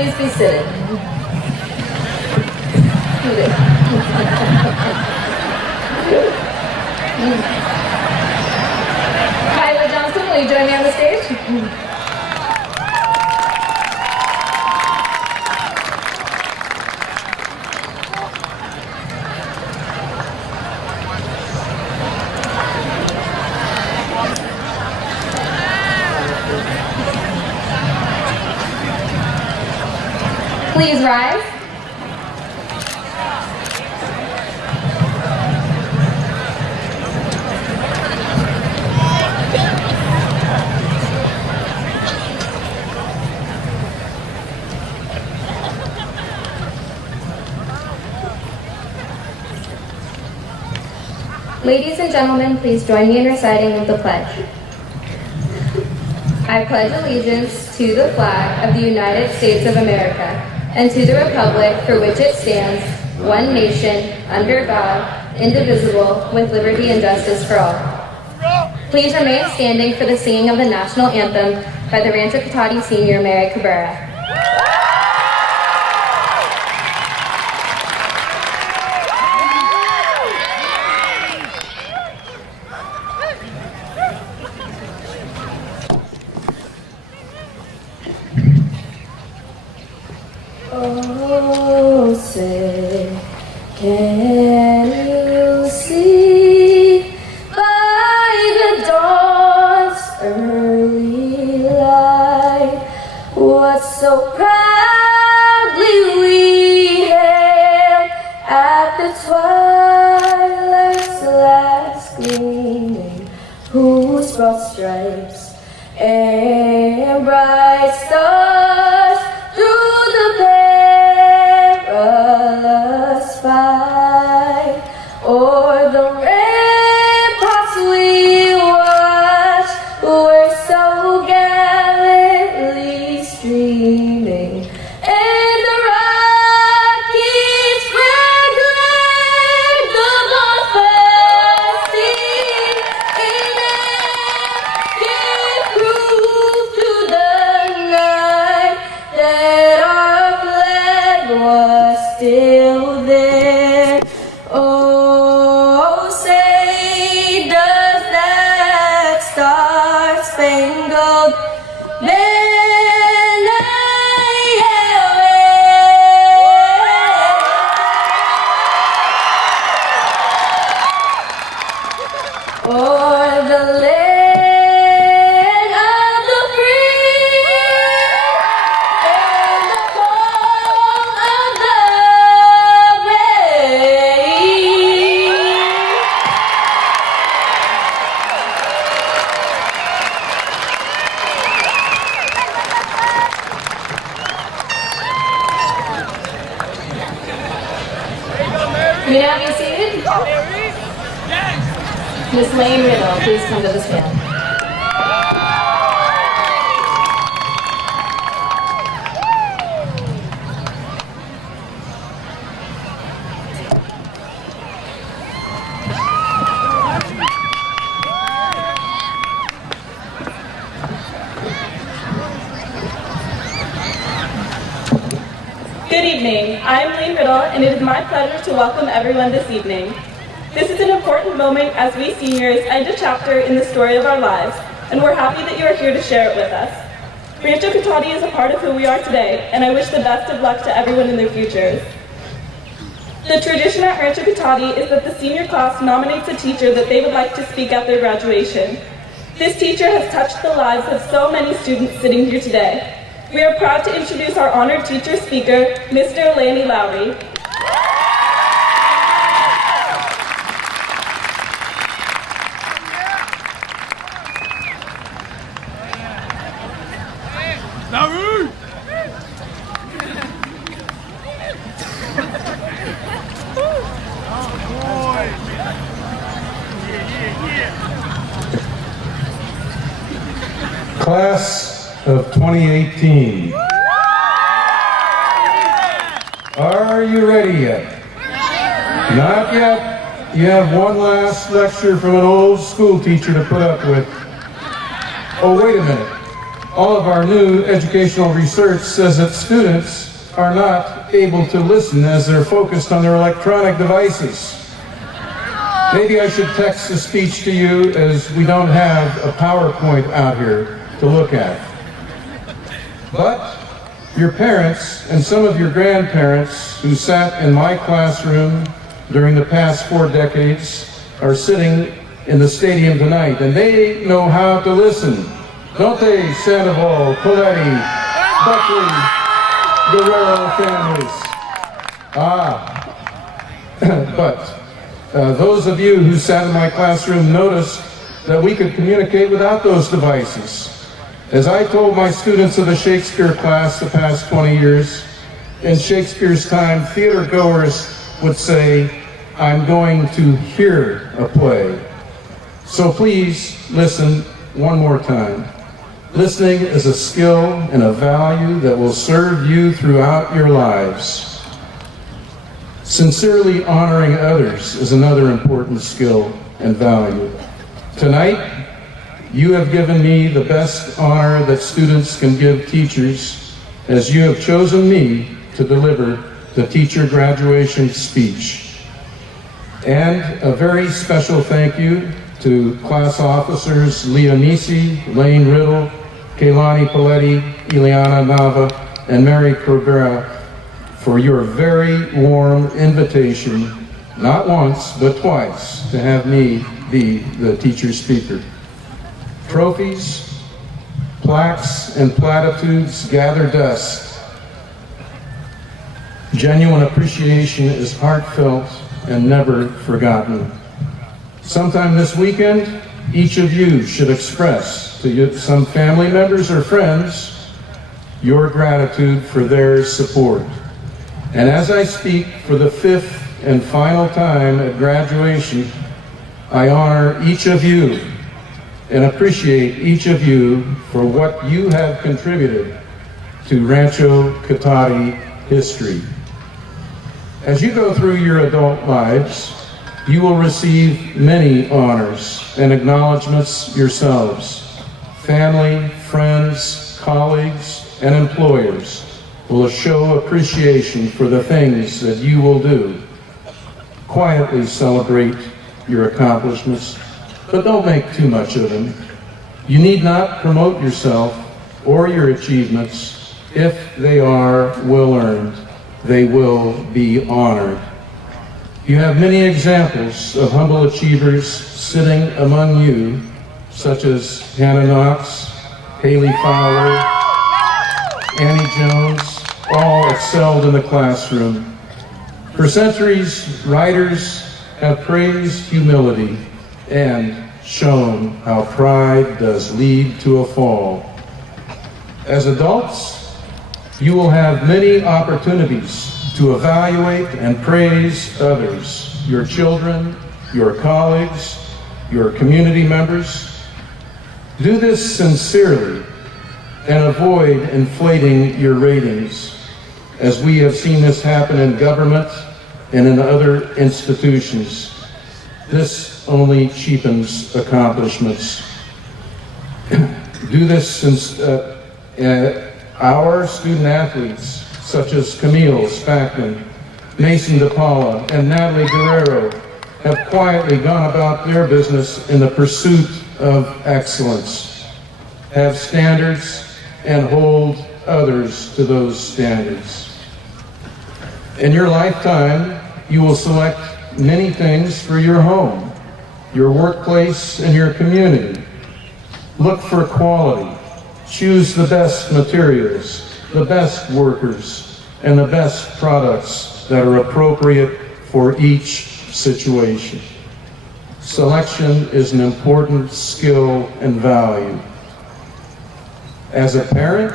please be seated. Kyla Johnson, will you join me on the stage? Please rise. Ladies and gentlemen, please join me in reciting of the pledge. I pledge allegiance to the flag of the United States of America and to the republic for which it stands, one nation, under God, indivisible, with liberty and justice for all. Please remain standing for the singing of the national anthem by the Rancho Cotati Senior Mary Cabrera. Oh, say, can you see by the dawn's early light what so proudly we hailed at the twilight's last gleaming, whose broad stripes and bright stars through the perilous fight, o'er the ramparts we watched, were so gallantly streaming, and the rockets' red glare, the bursting in gave proof to the night that our flag was still there. Oh, say, does that star-spangled banner yet wave o'er the land of the free and the home of the brave? You may now be seated. Miss Lane Riddle, please come to the stand. Good evening. I am Lane Riddle, and it is my pleasure to welcome everyone this evening. This is an important moment as we seniors end a chapter in the story of our lives, and we're happy that you are here to share it with us. Rancho Cotati is a part of who we are today, and I wish the best of luck to everyone in their futures. The tradition at Rancho Cotati is that the senior class nominates a teacher that they would like to speak at their graduation. This teacher has touched the lives of so many students sitting here today. We are proud to introduce our honored teacher speaker, Mr. Lanny Lowry. Class of 2018. Are you ready yet? Not yet. You have one last lecture from an old school teacher to put up with. Oh, wait a minute. All of our new educational research says that students are not able to listen as they're focused on their electronic devices. Maybe I should text the speech to you, as we don't have a PowerPoint out here to look at. But your parents and some of your grandparents who sat in my classroom during the past 4 decades are sitting in the stadium tonight, and they know how to listen. Don't they, Sandoval, Coletti, Buckley, Guerrero families? But those of you who sat in my classroom noticed that we could communicate without those devices. As I told my students of the Shakespeare class the past 20 years, in Shakespeare's time, theater goers would say, "I'm going to hear a play." So please listen one more time. Listening is a skill and a value that will serve you throughout your lives. Sincerely honoring others is another important skill and value. Tonight, you have given me the best honor that students can give teachers, as you have chosen me to deliver the teacher graduation speech. And a very special thank you to class officers Leah Nisi, Lane Riddle, Kaylani Paletti, Ileana Nava, and Mary Cabrera for your very warm invitation, not once, but twice, to have me be the teacher speaker. Trophies, plaques, and platitudes gather dust. Genuine appreciation is heartfelt and never forgotten. Sometime this weekend, each of you should express to some family members or friends your gratitude for their support. And as I speak for the 5th and final time at graduation, I honor each of you and appreciate each of you for what you have contributed to Rancho Cotati history. As you go through your adult lives, you will receive many honors and acknowledgments yourselves. Family, friends, colleagues, and employers will show appreciation for the things that you will do. Quietly celebrate your accomplishments, but don't make too much of them. You need not promote yourself or your achievements. If they are well-earned, they will be honored. You have many examples of humble achievers sitting among you, such as Hannah Knox, Haley Fowler, Annie Jones, all excelled in the classroom. For centuries, writers have praised humility and shown how pride does lead to a fall. As adults, you will have many opportunities to evaluate and praise others, your children, your colleagues, your community members. Do this sincerely and avoid inflating your ratings, as we have seen this happen in government and in other institutions. This only cheapens accomplishments. Do this since our student athletes, such as Camille Spackman, Mason DePaula, and Natalie Guerrero, have quietly gone about their business in the pursuit of excellence, have standards, and hold others to those standards. In your lifetime, you will select many things for your home, your workplace, and your community. Look for quality. Choose the best materials, the best workers, and the best products that are appropriate for each situation. Selection is an important skill and value. As a parent,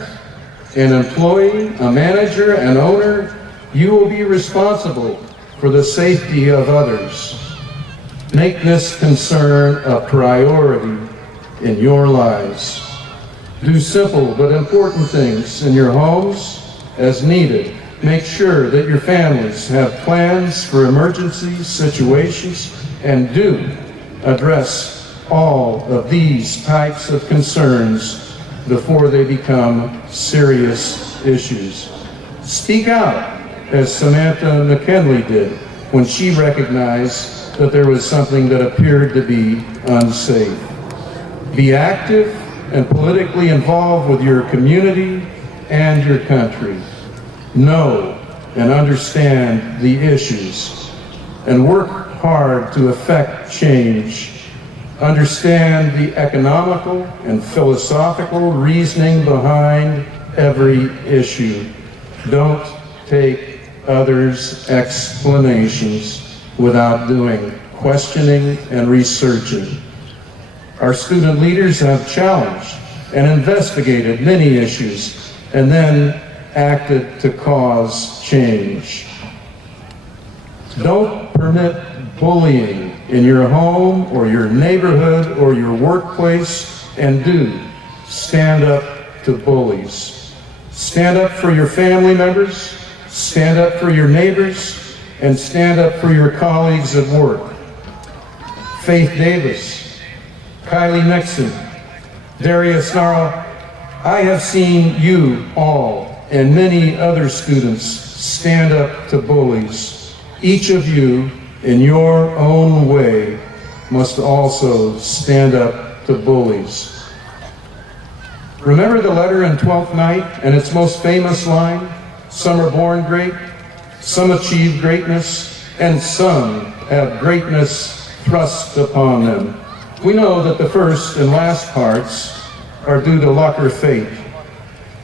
an employee, a manager, an owner, you will be responsible for the safety of others. Make this concern a priority in your lives. Do simple but important things in your homes as needed. Make sure that your families have plans for emergency situations, and do address all of these types of concerns before they become serious issues. Speak out, as Samantha McKinley did when she recognized that there was something that appeared to be unsafe. Be active and politically involved with your community and your country. Know and understand the issues and work hard to effect change. Understand the economical and philosophical reasoning behind every issue. Don't take others' explanations without doing questioning and researching. Our student leaders have challenged and investigated many issues and then acted to cause change. Don't permit bullying in your home or your neighborhood or your workplace, and do stand up to bullies. Stand up for your family members, stand up for your neighbors, and stand up for your colleagues at work. Faith Davis, Kylie Nixon, Darius Snarl, I have seen you all and many other students stand up to bullies. Each of you, in your own way, must also stand up to bullies. Remember the letter in Twelfth Night and its most famous line? Some are born great, some achieve greatness, and some have greatness thrust upon them. We know that the first and last parts are due to luck or fate.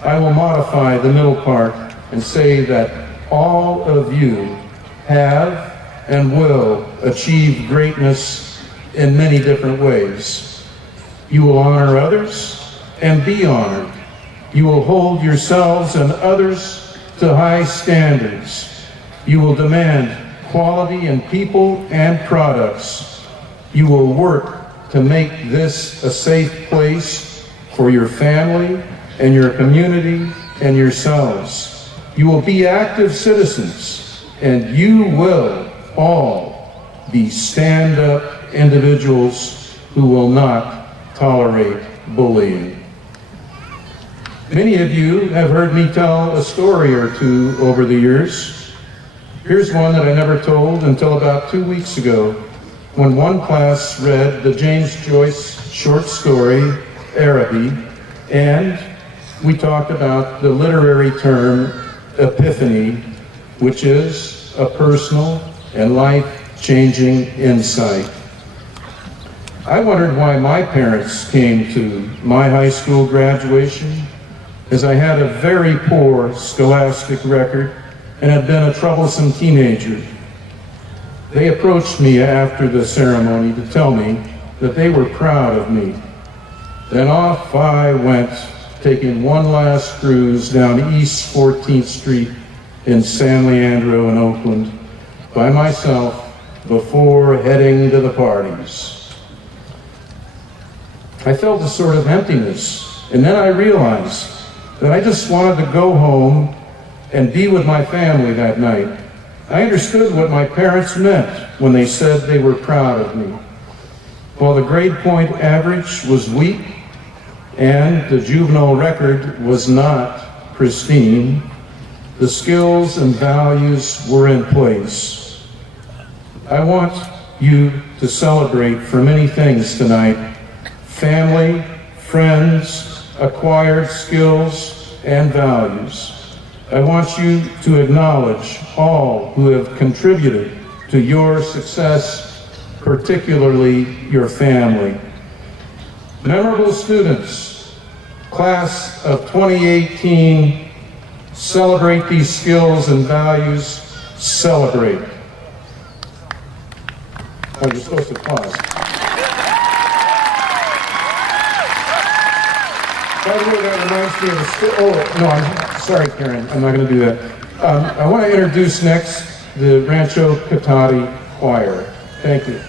I will modify the middle part and say that all of you have and will achieve greatness in many different ways. You will honor others and be honored. You will hold yourselves and others to high standards. You will demand quality in people and products. You will work to make this a safe place for your family and your community and yourselves. You will be active citizens, and you will all be stand-up individuals who will not tolerate bullying. Many of you have heard me tell a story or two over the years. Here's one that I never told until about 2 weeks ago, when one class read the James Joyce short story, Araby, and we talked about the literary term epiphany, which is a personal and life-changing insight. I wondered why my parents came to my high school graduation, as I had a very poor scholastic record and had been a troublesome teenager. They approached me after the ceremony to tell me that they were proud of me. Then off I went, taking one last cruise down East 14th Street in San Leandro in Oakland by myself before heading to the parties. I felt a sort of emptiness, and then I realized that I just wanted to go home and be with my family that night. I understood what my parents meant when they said they were proud of me. While the grade point average was weak and the juvenile record was not pristine, the skills and values were in place. I want you to celebrate for many things tonight: family, friends, acquired skills, and values. I want you to acknowledge all who have contributed to your success, particularly your family. Memorable students, class of 2018, celebrate these skills and values. Celebrate. Oh, you're supposed to pause. By the way, that reminds me of a I'm sorry, Karen, I'm not going to do that. I want to introduce next the Rancho Cotati Choir. Thank you.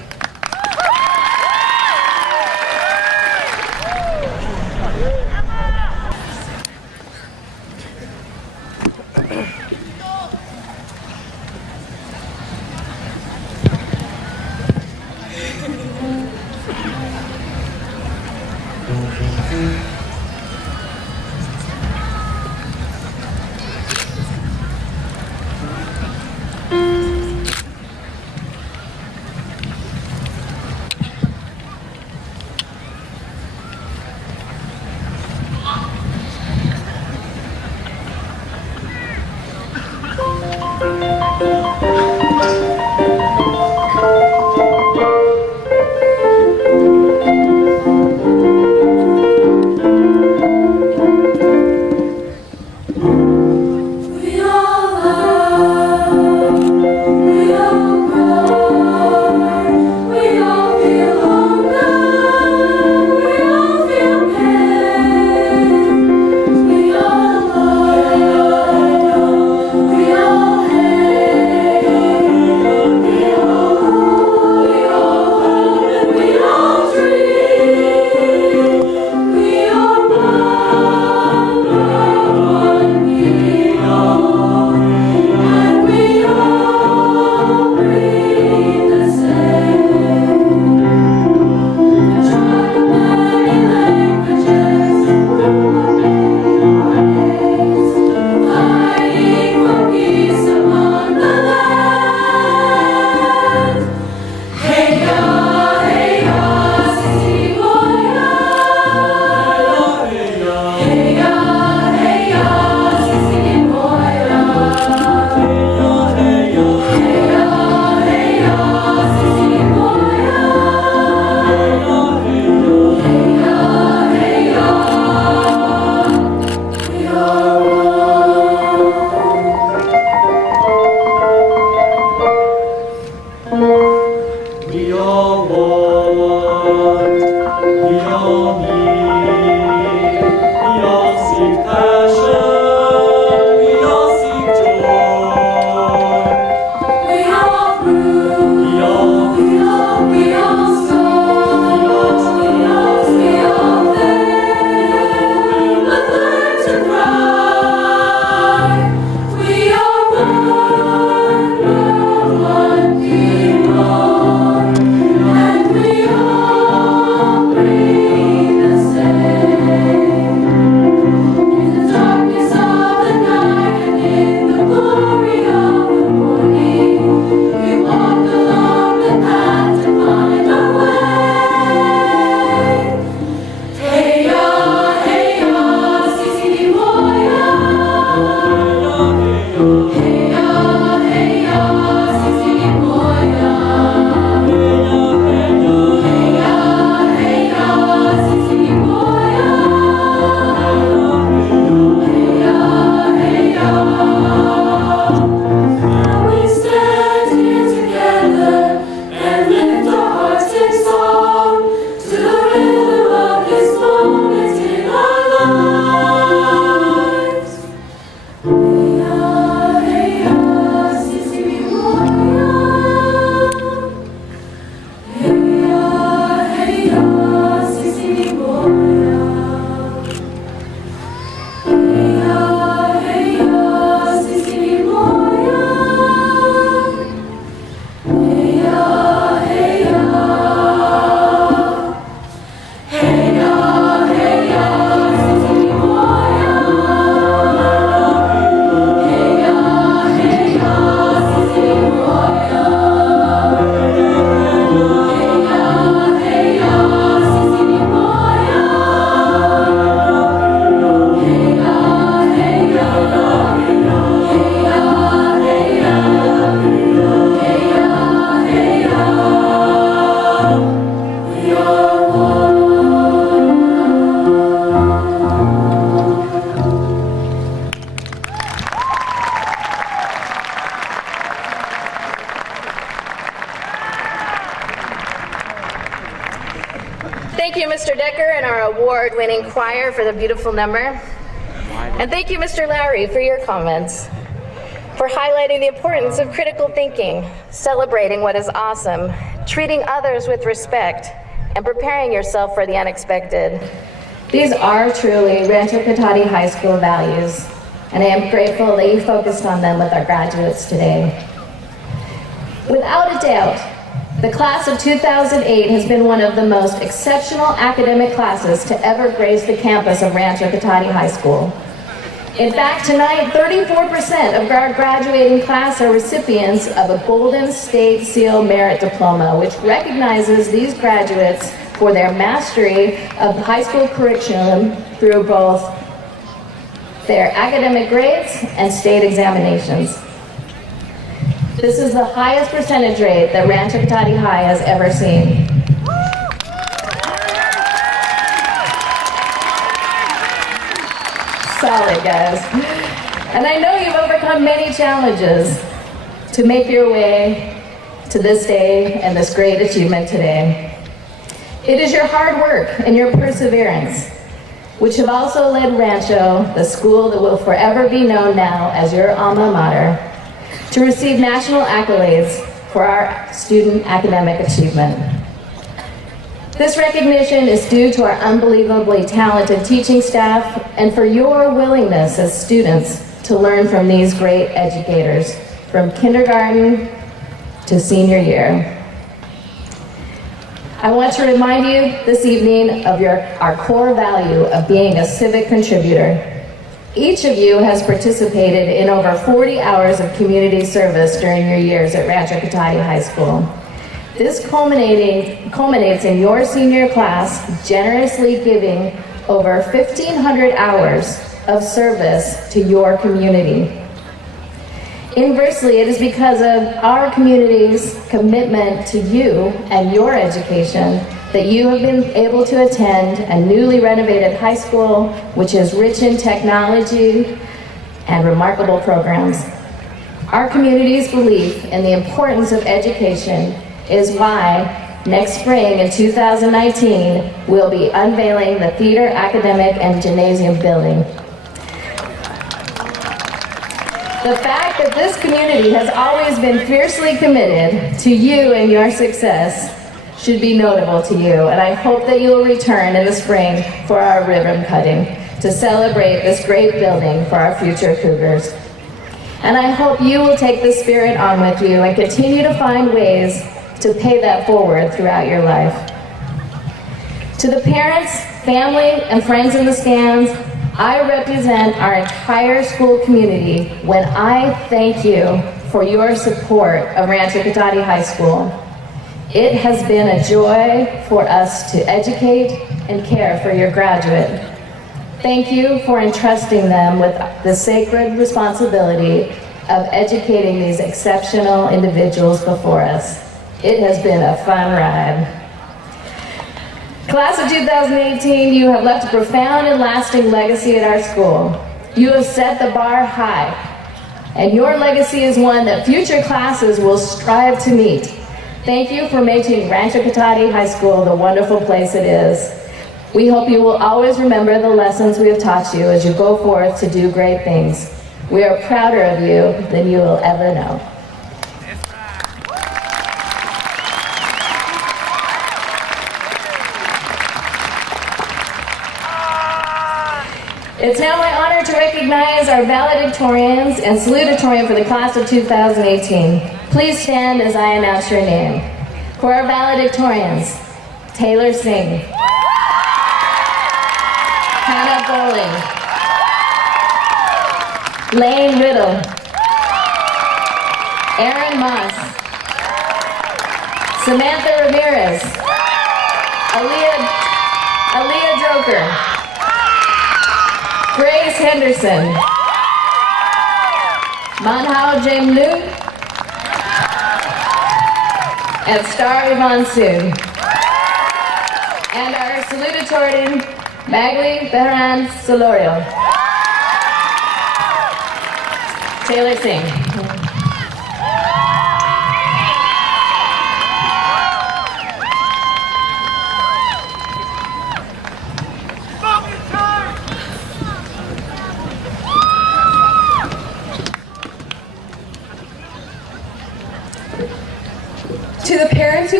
Thank you, Mr. Decker and our award-winning choir for the beautiful number. And thank you, Mr. Lowry, for your comments, for highlighting the importance of critical thinking, celebrating what is awesome, treating others with respect, and preparing yourself for the unexpected. These are truly Rancho Cotati High School values, and I am grateful that you focused on them with our graduates today. Without a doubt, the class of 2008 has been one of the most exceptional academic classes to ever grace the campus of Rancho Cotati High School. In fact, tonight, 34% of our graduating class are recipients of a Golden State Seal Merit Diploma, which recognizes these graduates for their mastery of the high school curriculum through both their academic grades and state examinations. This is the highest percentage rate that Rancho Cotati High has ever seen. Solid, guys. And I know you've overcome many challenges to make your way to this day and this great achievement today. It is your hard work and your perseverance which have also led Rancho, the school that will forever be known now as your alma mater, to receive national accolades for our student academic achievement. This recognition is due to our unbelievably talented teaching staff and for your willingness as students to learn from these great educators from kindergarten to senior year. I want to remind you this evening of our core value of being a civic contributor. Each of you has participated in over 40 hours of community service during your years at Rancho Cotati High School. This culminates in your senior class generously giving over 1,500 hours of service to your community. Inversely, it is because of our community's commitment to you and your education that you have been able to attend a newly renovated high school, which is rich in technology and remarkable programs. Our community's belief in the importance of education is why next spring in 2019, we'll be unveiling the Theater, Academic, and Gymnasium building. The fact that this community has always been fiercely committed to you and your success should be notable to you, and I hope that you will return in the spring for our ribbon cutting to celebrate this great building for our future Cougars. And I hope you will take this spirit on with you and continue to find ways to pay that forward throughout your life. To the parents, family, and friends in the stands, I represent our entire school community when I thank you for your support of Rancho Cotati High School. It has been a joy for us to educate and care for your graduate. Thank you for entrusting them with the sacred responsibility of educating these exceptional individuals before us. It has been a fun ride. Class of 2018, you have left a profound and lasting legacy at our school. You have set the bar high, and your legacy is one that future classes will strive to meet. Thank you for making Rancho Cotati High School the wonderful place it is. We hope you will always remember the lessons we have taught you as you go forth to do great things. We are prouder of you than you will ever know. It's now my honor to recognize our valedictorians and salutatorian for the class of 2018. Please stand as I announce your name. For our valedictorians, Taylor Singh, Hannah Bowling, Lane Riddle, Aaron Moss, Samantha Ramirez, Aaliyah Droker, Grace Henderson, Manhao Jamlu, and Star Yvonne Soon. And our salutatorian, Magli Behran Solorio. Taylor Singh.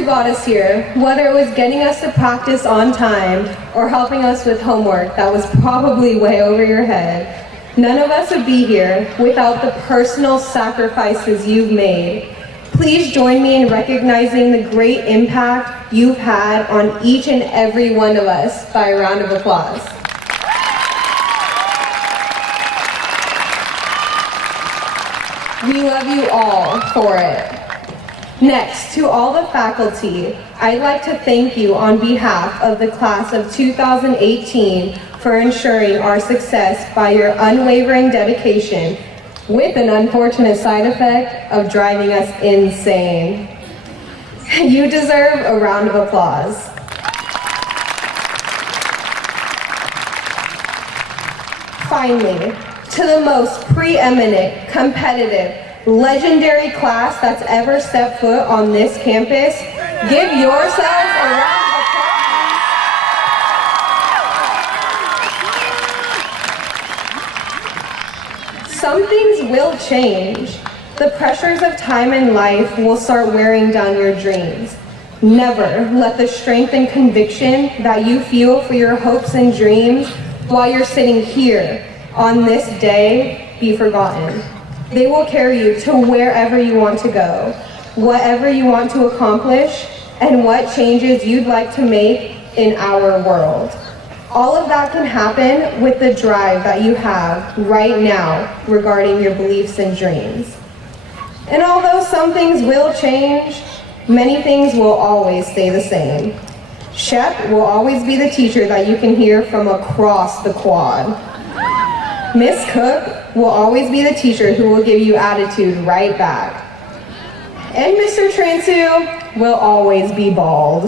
who got us here, whether it was getting us to practice on time or helping us with homework that was probably way over your head, none of us would be here without the personal sacrifices you've made. Please join me in recognizing the great impact you've had on each and every one of us by a round of applause. We love you all for it. Next, to all the faculty, I'd like to thank you on behalf of the class of 2018 for ensuring our success by your unwavering dedication, with an unfortunate side effect of driving us insane. You deserve a round of applause. Finally, to the most preeminent, competitive, legendary class that's ever stepped foot on this campus, give yourselves a round of applause. Some things will change. The pressures of time and life will start wearing down your dreams. Never let the strength and conviction that you feel for your hopes and dreams while you're sitting here on this day be forgotten. They will carry you to wherever you want to go, whatever you want to accomplish, and what changes you'd like to make in our world. All of that can happen with the drive that you have right now regarding your beliefs and dreams. And although some things will change, many things will always stay the same. Shep will always be the teacher that you can hear from across the quad. Miss Cook will always be the teacher who will give you attitude right back. And Mr. Transu will always be bald.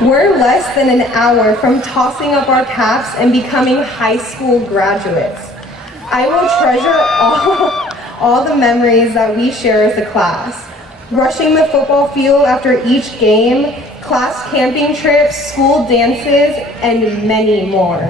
We're less than an hour from tossing up our caps and becoming high school graduates. I will treasure all the memories that we share as a class. Rushing the football field after each game, class camping trips, school dances, and many more.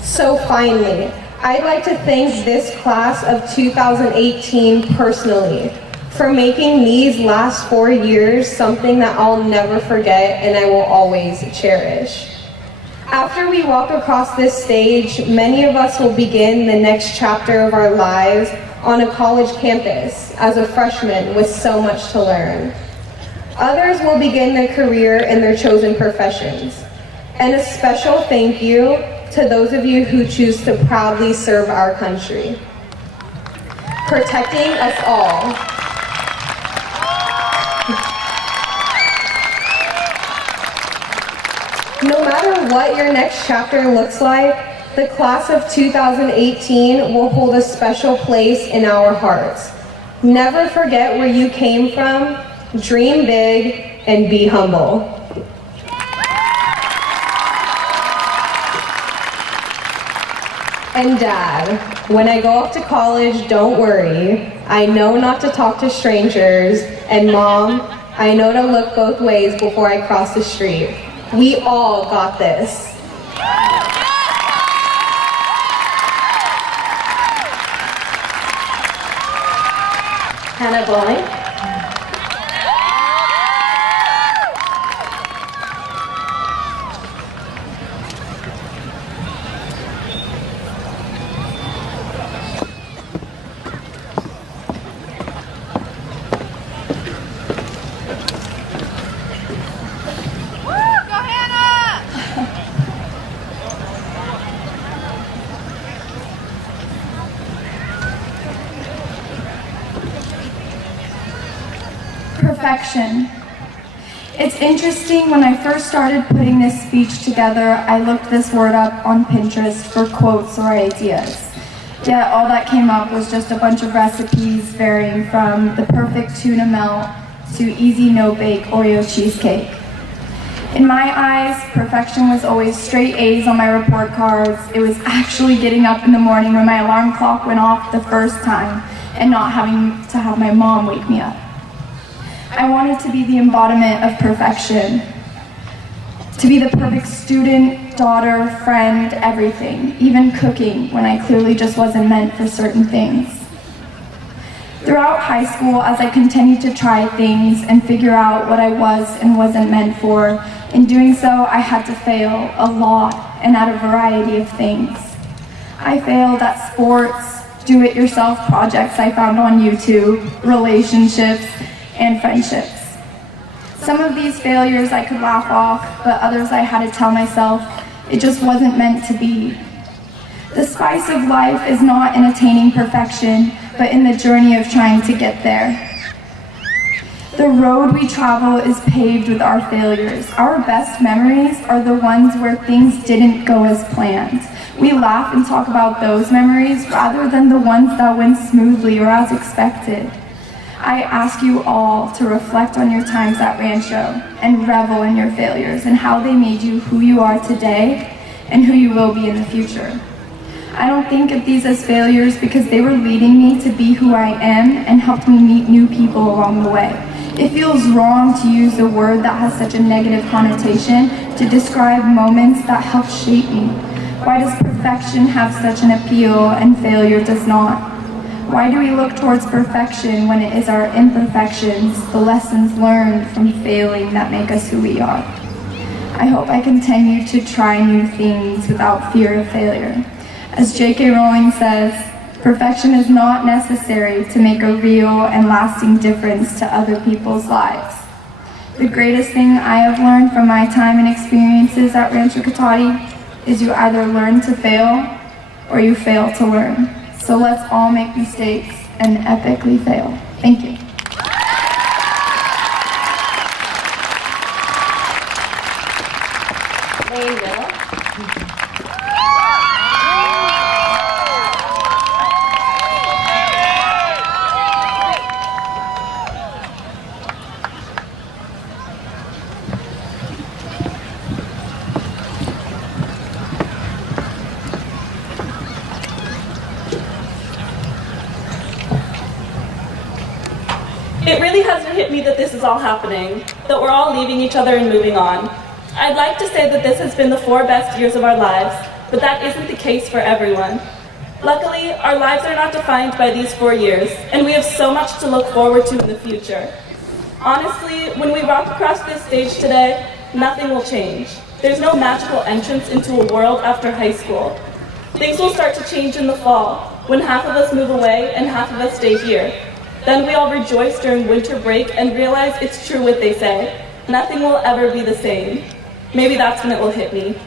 So finally, I'd like to thank this class of 2018 personally for making these last 4 years something that I'll never forget and I will always cherish. After we walk across this stage, many of us will begin the next chapter of our lives on a college campus as a freshman with so much to learn. Others will begin their career in their chosen professions. And a special thank you to those of you who choose to proudly serve our country, protecting us all. No matter what your next chapter looks like, the class of 2018 will hold a special place in our hearts. Never forget where you came from, dream big, and be humble. And Dad, when I go off to college, don't worry. I know not to talk to strangers. And Mom, I know to look both ways before I cross the street. We all got this. Hannah Bowling. Perfection. It's interesting, when I first started putting this speech together, I looked this word up on Pinterest for quotes or ideas. Yet all that came up was just a bunch of recipes varying from the perfect tuna melt to easy no-bake Oreo cheesecake. In my eyes, perfection was always straight A's on my report cards. It was actually getting up in the morning when my alarm clock went off the first time and not having to have my mom wake me up. I wanted to be the embodiment of perfection. To be the perfect student, daughter, friend, everything, even cooking when I clearly just wasn't meant for certain things. Throughout high school, as I continued to try things and figure out what I was and wasn't meant for, in doing so, I had to fail a lot and at a variety of things. I failed at sports, do-it-yourself projects I found on YouTube, relationships, and friendships. Some of these failures I could laugh off, but others I had to tell myself it just wasn't meant to be. The spice of life is not in attaining perfection, but in the journey of trying to get there. The road we travel is paved with our failures. Our best memories are the ones where things didn't go as planned. We laugh and talk about those memories rather than the ones that went smoothly or as expected. I ask you all to reflect on your times at Rancho and revel in your failures and how they made you who you are today and who you will be in the future. I don't think of these as failures because they were leading me to be who I am and helped me meet new people along the way. It feels wrong to use a word that has such a negative connotation to describe moments that helped shape me. Why does perfection have such an appeal and failure does not? Why do we look towards perfection when it is our imperfections, the lessons learned from failing that make us who we are? I hope I continue to try new things without fear of failure. As J.K. Rowling says, perfection is not necessary to make a real and lasting difference to other people's lives. The greatest thing I have learned from my time and experiences at Rancho Cotati is you either learn to fail or you fail to learn. So let's all make mistakes and epically fail. Thank you. It really hasn't hit me that this is all happening, that we're all leaving each other and moving on. I'd like to say that this has been the 4 best years of our lives, but that isn't the case for everyone. Luckily, our lives are not defined by these 4 years, and we have so much to look forward to in the future. Honestly, when we walk across this stage today, nothing will change. There's no magical entrance into a world after high school. Things will start to change in the fall, when half of us move away and half of us stay here. Then we all rejoice during winter break and realize it's true what they say. Nothing will ever be the same. Maybe that's when it will hit me.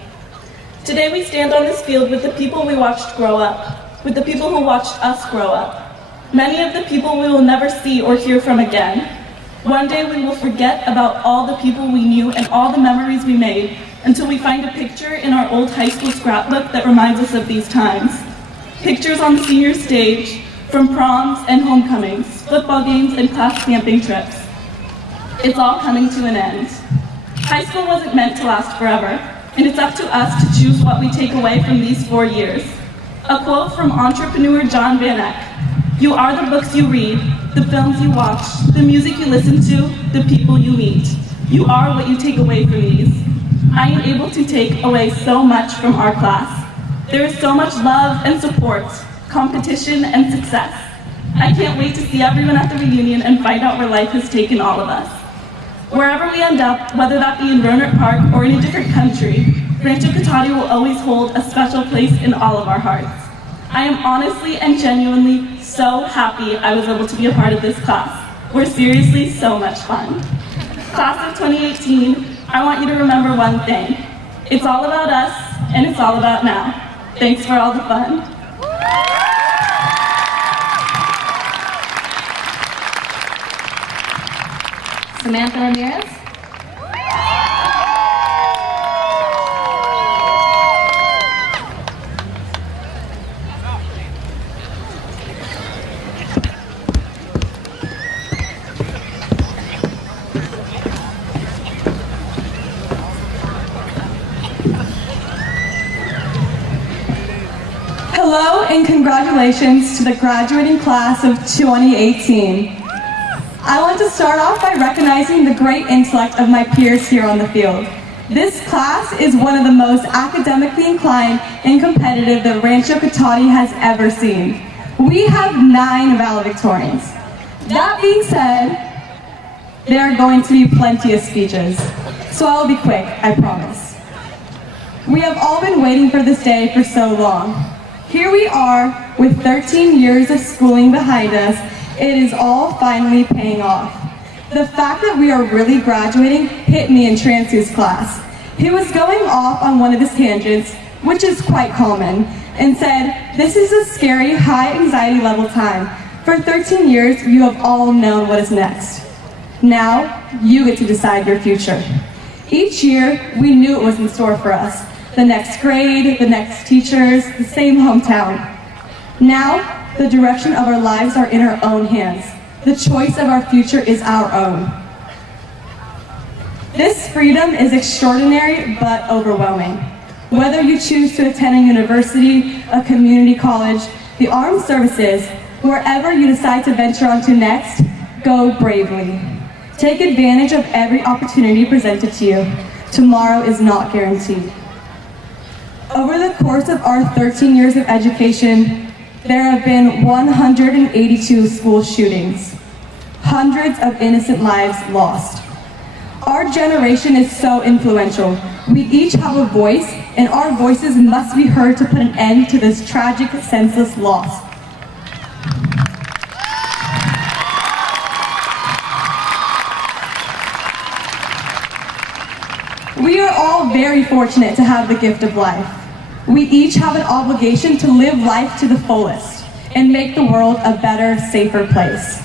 Today we stand on this field with the people we watched grow up, with the people who watched us grow up. Many of the people we will never see or hear from again. One day we will forget about all the people we knew and all the memories we made until we find a picture in our old high school scrapbook that reminds us of these times. Pictures on the senior stage, from proms and homecomings, football games and class camping trips. It's all coming to an end. High school wasn't meant to last forever, and it's up to us to choose what we take away from these 4 years. A quote from entrepreneur John Van Eck: "You are the books you read, the films you watch, the music you listen to, the people you meet. You are what you take away from these." I am able to take away so much from our class. There is so much love and support, competition and success. I can't wait to see everyone at the reunion and find out where life has taken all of us. Wherever we end up, whether that be in Roanoke Park or in a different country, Rancho Cotati will always hold a special place in all of our hearts. I am honestly and genuinely so happy I was able to be a part of this class. We're seriously so much fun. Class of 2018, I want you to remember one thing. It's all about us, and it's all about now. Thanks for all the fun. Samantha Ramirez. Hello and congratulations to the graduating class of 2018. I want to start off by recognizing the great intellect of my peers here on the field. This class is one of the most academically inclined and competitive that Rancho Cotati has ever seen. We have 9 valedictorians. That being said, there are going to be plenty of speeches, so I'll be quick, I promise. We have all been waiting for this day for so long. Here we are with 13 years of schooling behind us. It is all finally paying off. The fact that we are really graduating hit me in Transu's class. He was going off on one of his tangents, which is quite common, and said, "This is a scary, high anxiety level time. For 13 years, you have all known what is next. Now, you get to decide your future." Each year, we knew it was in store for us. The next grade, the next teachers, the same hometown. Now, the direction of our lives are in our own hands. The choice of our future is our own. This freedom is extraordinary but overwhelming. Whether you choose to attend a university, a community college, the armed services, wherever you decide to venture onto next, go bravely. Take advantage of every opportunity presented to you. Tomorrow is not guaranteed. Over the course of our 13 years of education, there have been 182 school shootings, hundreds of innocent lives lost. Our generation is so influential. We each have a voice, and our voices must be heard to put an end to this tragic, senseless loss. We are all very fortunate to have the gift of life. We each have an obligation to live life to the fullest and make the world a better, safer place.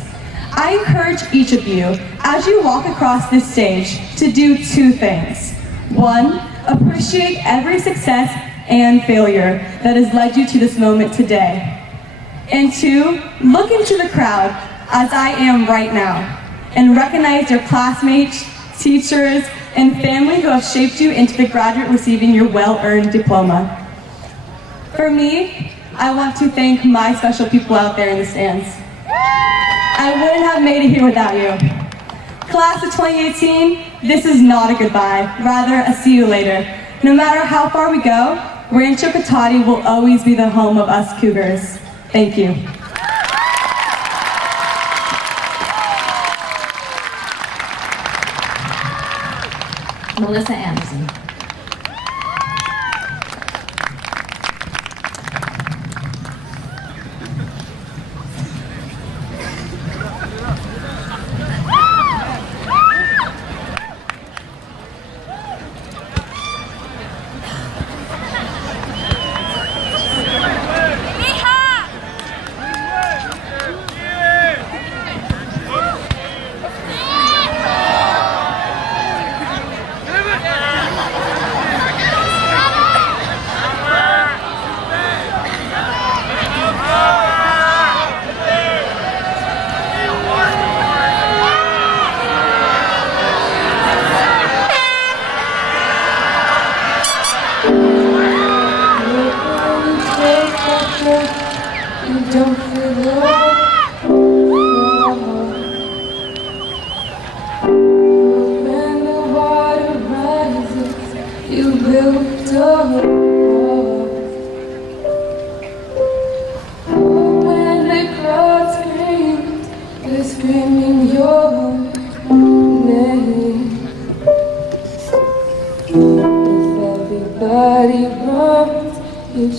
I encourage each of you, as you walk across this stage, to do 2 things. 1, appreciate every success and failure that has led you to this moment today. And 2, look into the crowd, as I am right now, and recognize your classmates, teachers, and family who have shaped you into the graduate receiving your well-earned diploma. For me, I want to thank my special people out there in the stands. I wouldn't have made it here without you. Class of 2018, this is not a goodbye, rather a see you later. No matter how far we go, Rancho Cotati will always be the home of us Cougars. Thank you. Melissa Anderson.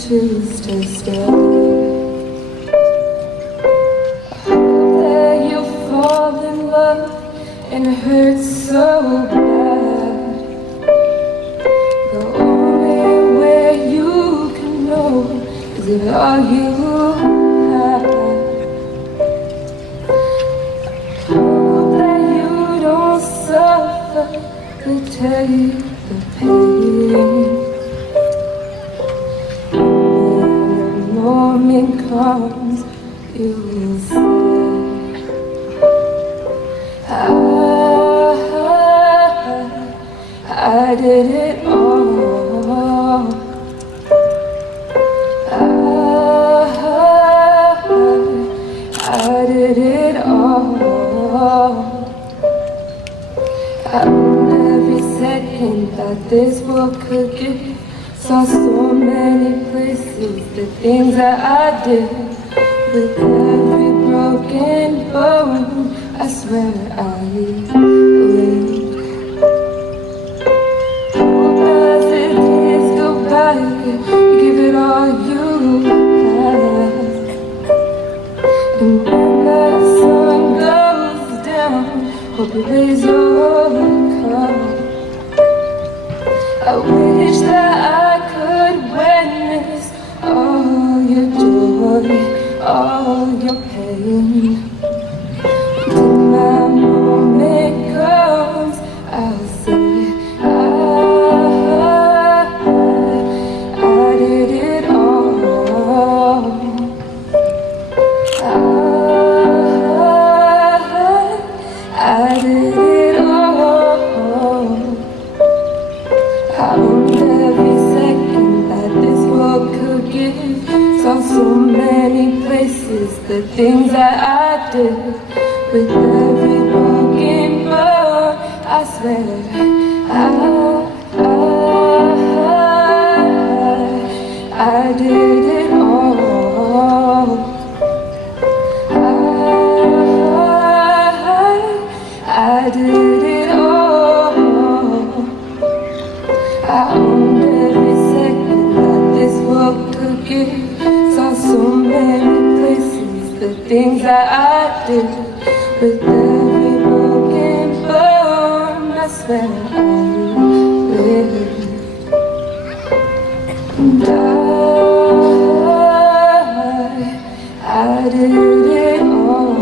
Choose to stay. I hope that you fall in love and it hurts so bad. The only way you can know is if all you have. Hope that you don't suffer to take the pain. Morning comes, you will say, I did it all. I did it all. I own every second that this world could give. Saw so many places, the things that I did. With every broken bone, I swear I lived. Hope as the days go by, you give it all you have. And when that sun goes down, hope you raise your cup. I wish that I could witness all your joy, all your pain. Till my moment comes, I'll say I did it all. I did it all. I owned every second that this world could give. Saw so many places, the things that I did. With every broken bone, I swear I did it all. I did it all. I owned every second that this world could give. Saw so many places, the things that I did. With every broken bone, I swear I lived. And I did it all.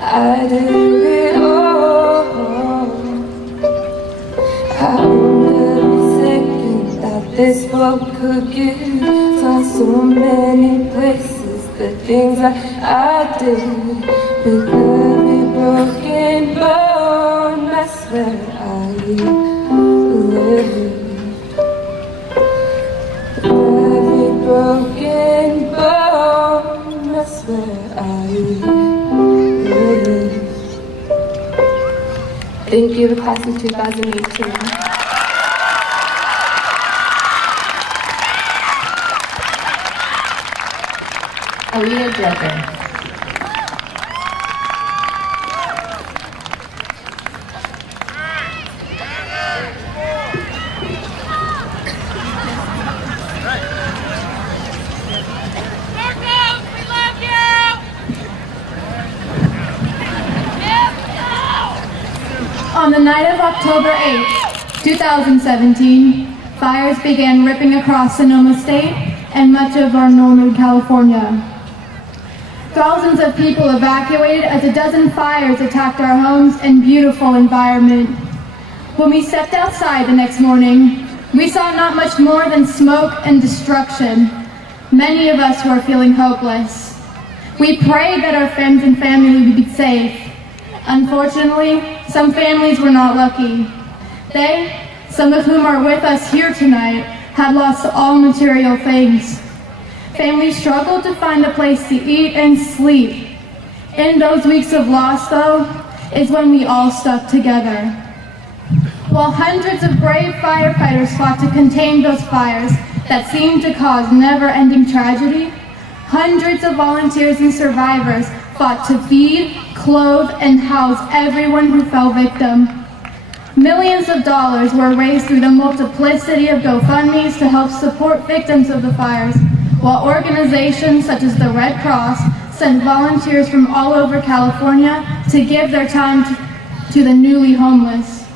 I did it all. I owned every second that this world could give. Saw so many places, the things that I did. With every broken bone, I swear I lived. Every broken bone, I swear I lived. Thank you, the class of 2018. Aaliyah Drucker. On the night of October 8, 2017, fires began ripping across Sonoma State and much of our northern California. Thousands of people evacuated as a dozen fires attacked our homes and beautiful environment. When we stepped outside the next morning, we saw not much more than smoke and destruction. Many of us were feeling hopeless. We prayed that our friends and family would be safe. Unfortunately, some families were not lucky. They, some of whom are with us here tonight, had lost all material things. Families struggled to find a place to eat and sleep. In those weeks of loss, though, is when we all stuck together. While hundreds of brave firefighters fought to contain those fires that seemed to cause never-ending tragedy, hundreds of volunteers and survivors fought to feed, clothe, and house everyone who fell victim. Millions of dollars were raised through the multiplicity of GoFundMes to help support victims of the fires, while organizations such as the Red Cross sent volunteers from all over California to give their time to the newly homeless.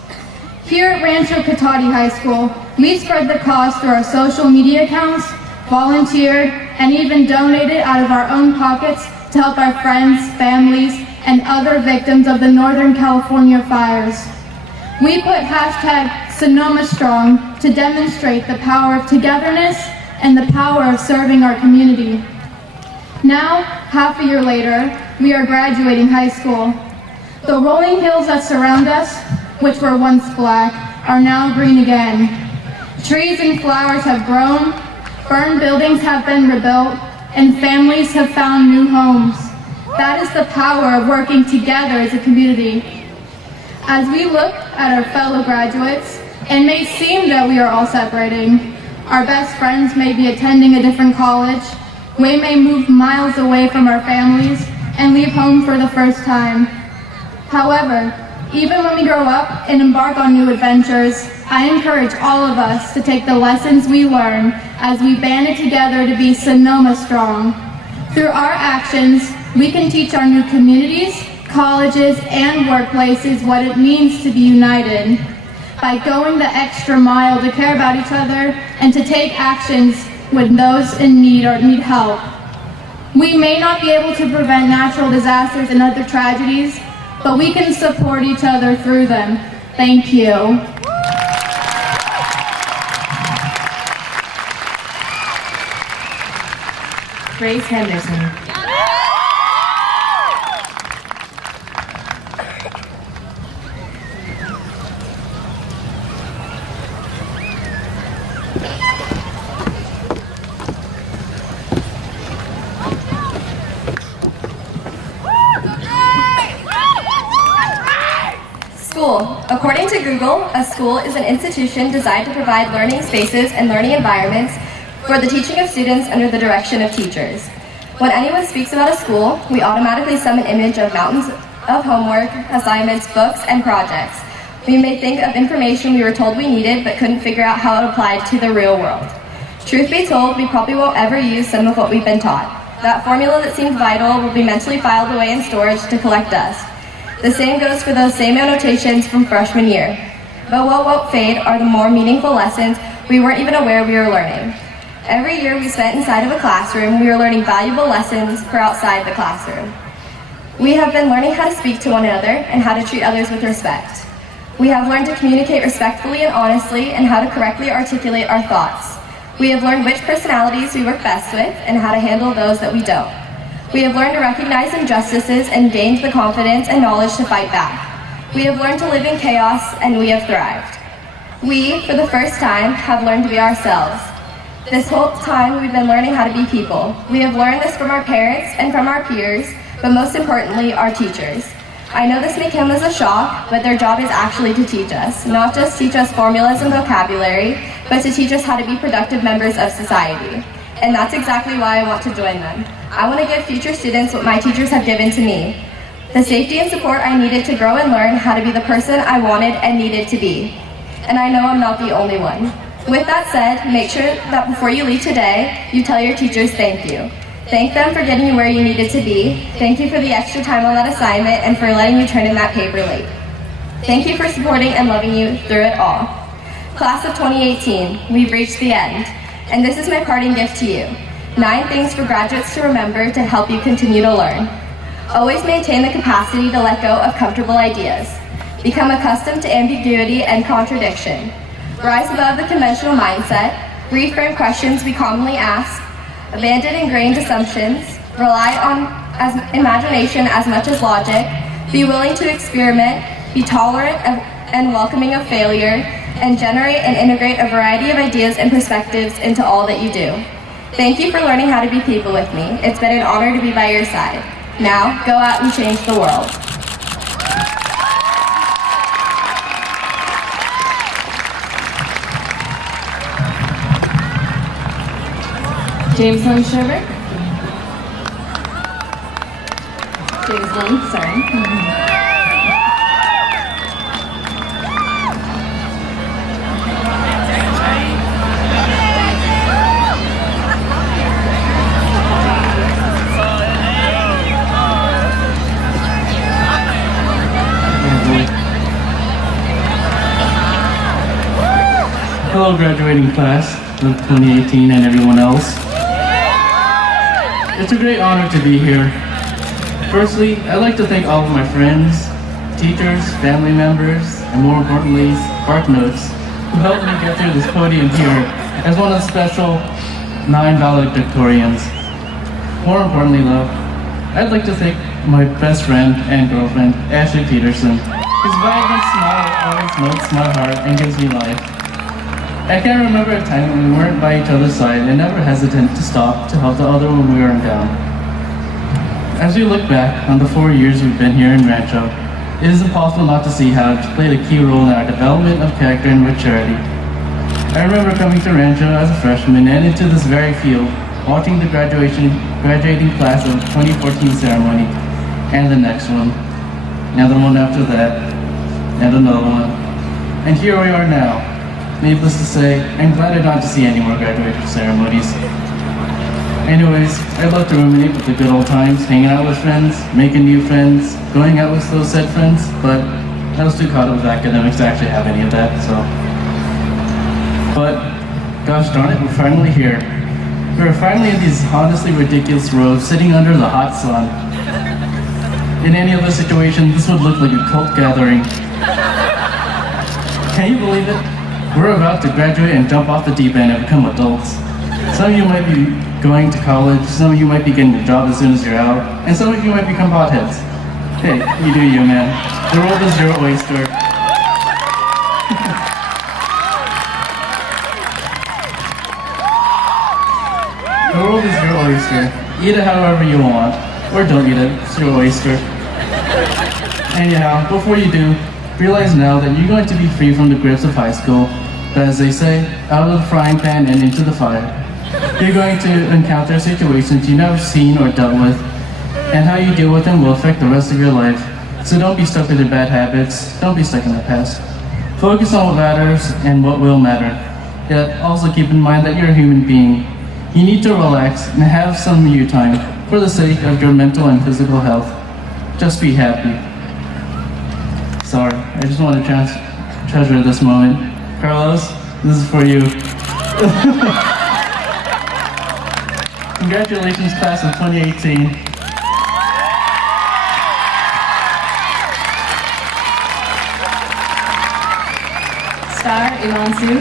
Here at Rancho Cotati High School, we spread the cause through our social media accounts, volunteered, and even donated out of our own pockets to help our friends, families, and other victims of the Northern California fires. We put #SonomaStrong to demonstrate the power of togetherness and the power of serving our community. Now, half a year later, we are graduating high school. The rolling hills that surround us, which were once black, are now green again. Trees and flowers have grown, burned buildings have been rebuilt, and families have found new homes. That is the power of working together as a community. As we look at our fellow graduates, it may seem that we are all separating. Our best friends may be attending a different college. We may move miles away from our families and leave home for the first time. However, even when we grow up and embark on new adventures, I encourage all of us to take the lessons we learn as we banded together to be Sonoma strong. Through our actions, we can teach our new communities, colleges, and workplaces what it means to be united. By going the extra mile to care about each other and to take actions when those in need or need help. We may not be able to prevent natural disasters and other tragedies, but we can support each other through them. Thank you. Grace Henderson. School. According to Google, a school is an institution designed to provide learning spaces and learning environments for the teaching of students under the direction of teachers. When anyone speaks about a school, we automatically sum an image of mountains of homework, assignments, books, and projects. We may think of information we were told we needed but couldn't figure out how it applied to the real world. Truth be told, we probably won't ever use some of what we've been taught. That formula that seemed vital will be mentally filed away in storage to collect dust. The same goes for those same annotations from freshman year. But what won't fade are the more meaningful lessons we weren't even aware we were learning. Every year we spent inside of a classroom, we were learning valuable lessons for outside the classroom. We have been learning how to speak to one another and how to treat others with respect. We have learned to communicate respectfully and honestly and how to correctly articulate our thoughts. We have learned which personalities we work best with and how to handle those that we don't. We have learned to recognize injustices and gained the confidence and knowledge to fight back. We have learned to live in chaos and we have thrived. We, for the first time, have learned to be ourselves. This whole time we've been learning how to be people. We have learned this from our parents and from our peers, but most importantly, our teachers. I know this may come as a shock, but their job is actually to teach us, not just teach us formulas and vocabulary, but to teach us how to be productive members of society. And that's exactly why I want to join them. I want to give future students what my teachers have given to me. The safety and support I needed to grow and learn how to be the person I wanted and needed to be. And I know I'm not the only one. With that said, make sure that before you leave today, you tell your teachers thank you. Thank them for getting you where you needed to be. Thank you for the extra time on that assignment and for letting you turn in that paper late. Thank you for supporting and loving you through it all. Class of 2018, we've reached the end. And this is my parting gift to you. 9 things for graduates to remember to help you continue to learn. Always maintain the capacity to let go of comfortable ideas. Become accustomed to ambiguity and contradiction. Rise above the conventional mindset. Reframe questions we commonly ask. Abandon ingrained assumptions. Rely on imagination as much as logic. Be willing to experiment. Be tolerant and welcoming of failure. And generate and integrate a variety of ideas and perspectives into all that you do. Thank you for learning how to be people with me. It's been an honor to be by your side. Now, go out and change the world. James Lynn Sherbert. James Lynn, sorry. Hello, graduating class of 2018 and everyone else. It's a great honor to be here. Firstly, I'd like to thank all of my friends, teachers, family members, and more importantly, SparkNotes, who helped me get through this podium here as one of the special 9 valedictorians. More importantly, though, I'd like to thank my best friend and girlfriend, Ashley Peterson. His vibrant smile always melts my heart and gives me life. I can't remember a time when we weren't by each other's side and never hesitant to stop to help the other when we were down. as we look back on the 4 years we've been here in Rancho, it is impossible not to see how it's played a key role in our development of character and maturity. I remember coming to Rancho as a freshman and into this very field, watching the graduating class of 2014 ceremony, and the next one, and the one after that, and another one. And here we are now. Needless to say, I'm glad I don't have to see any more graduation ceremonies. Anyways, I love to ruminate with the good old times, hanging out with friends, making new friends, going out with those said friends, but I was too caught up with academics to actually have any of that, so. But, gosh darn it, we're finally here. We're finally in these honestly ridiculous robes, sitting under the hot sun. In any other situation, this would look like a cult gathering. Can you believe it? We're about to graduate and jump off the deep end and become adults. Some of you might be going to college, some of you might be getting a job as soon as you're out, and some of you might become potheads. Hey, you do you, man. The world is your oyster. The world is your oyster. Eat it however you want, or don't eat it, it's your oyster. Anyhow, before you do, realize now that you're going to be free from the grips of high school, but as they say, out of the frying pan and into the fire. You're going to encounter situations you've never seen or dealt with, and how you deal with them will affect the rest of your life. So don't be stuck with your bad habits, don't be stuck in the past. Focus on what matters and what will matter. Yet also keep in mind that you're a human being. You need to relax and have some you time for the sake of your mental and physical health. Just be happy. Sorry, I just want to treasure this moment. Carlos, this is for you. Congratulations, class of 2018. Star Imansu.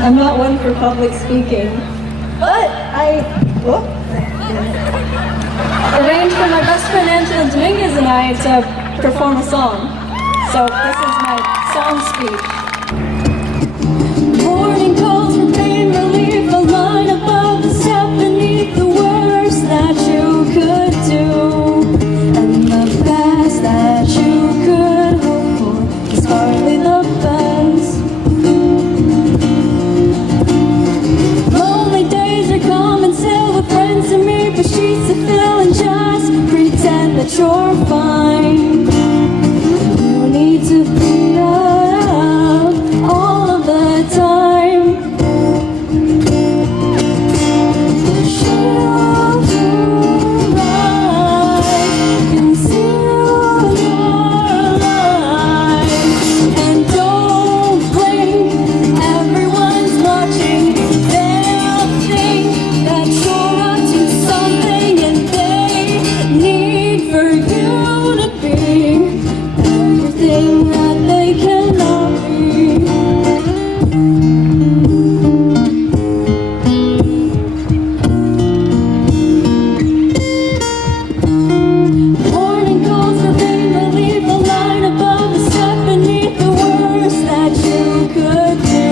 I'm not one for public speaking, but I arranged for my best friend Angela Dominguez and I to perform a song. So this is my song speech. Morning calls for pain relief, a line above the step beneath the worst that you could do, and the best that you could hope for is hardly the best. Friends to me for sheets to fill and just pretend that you're fine. You need to be around all of the time. Shield your eyes, conceal your light, and don't blink. Everyone's watching. They'll think that you're something and they need for you to be everything that they cannot be. Morning calls for pain relief, a line above the step beneath the worst that you could do,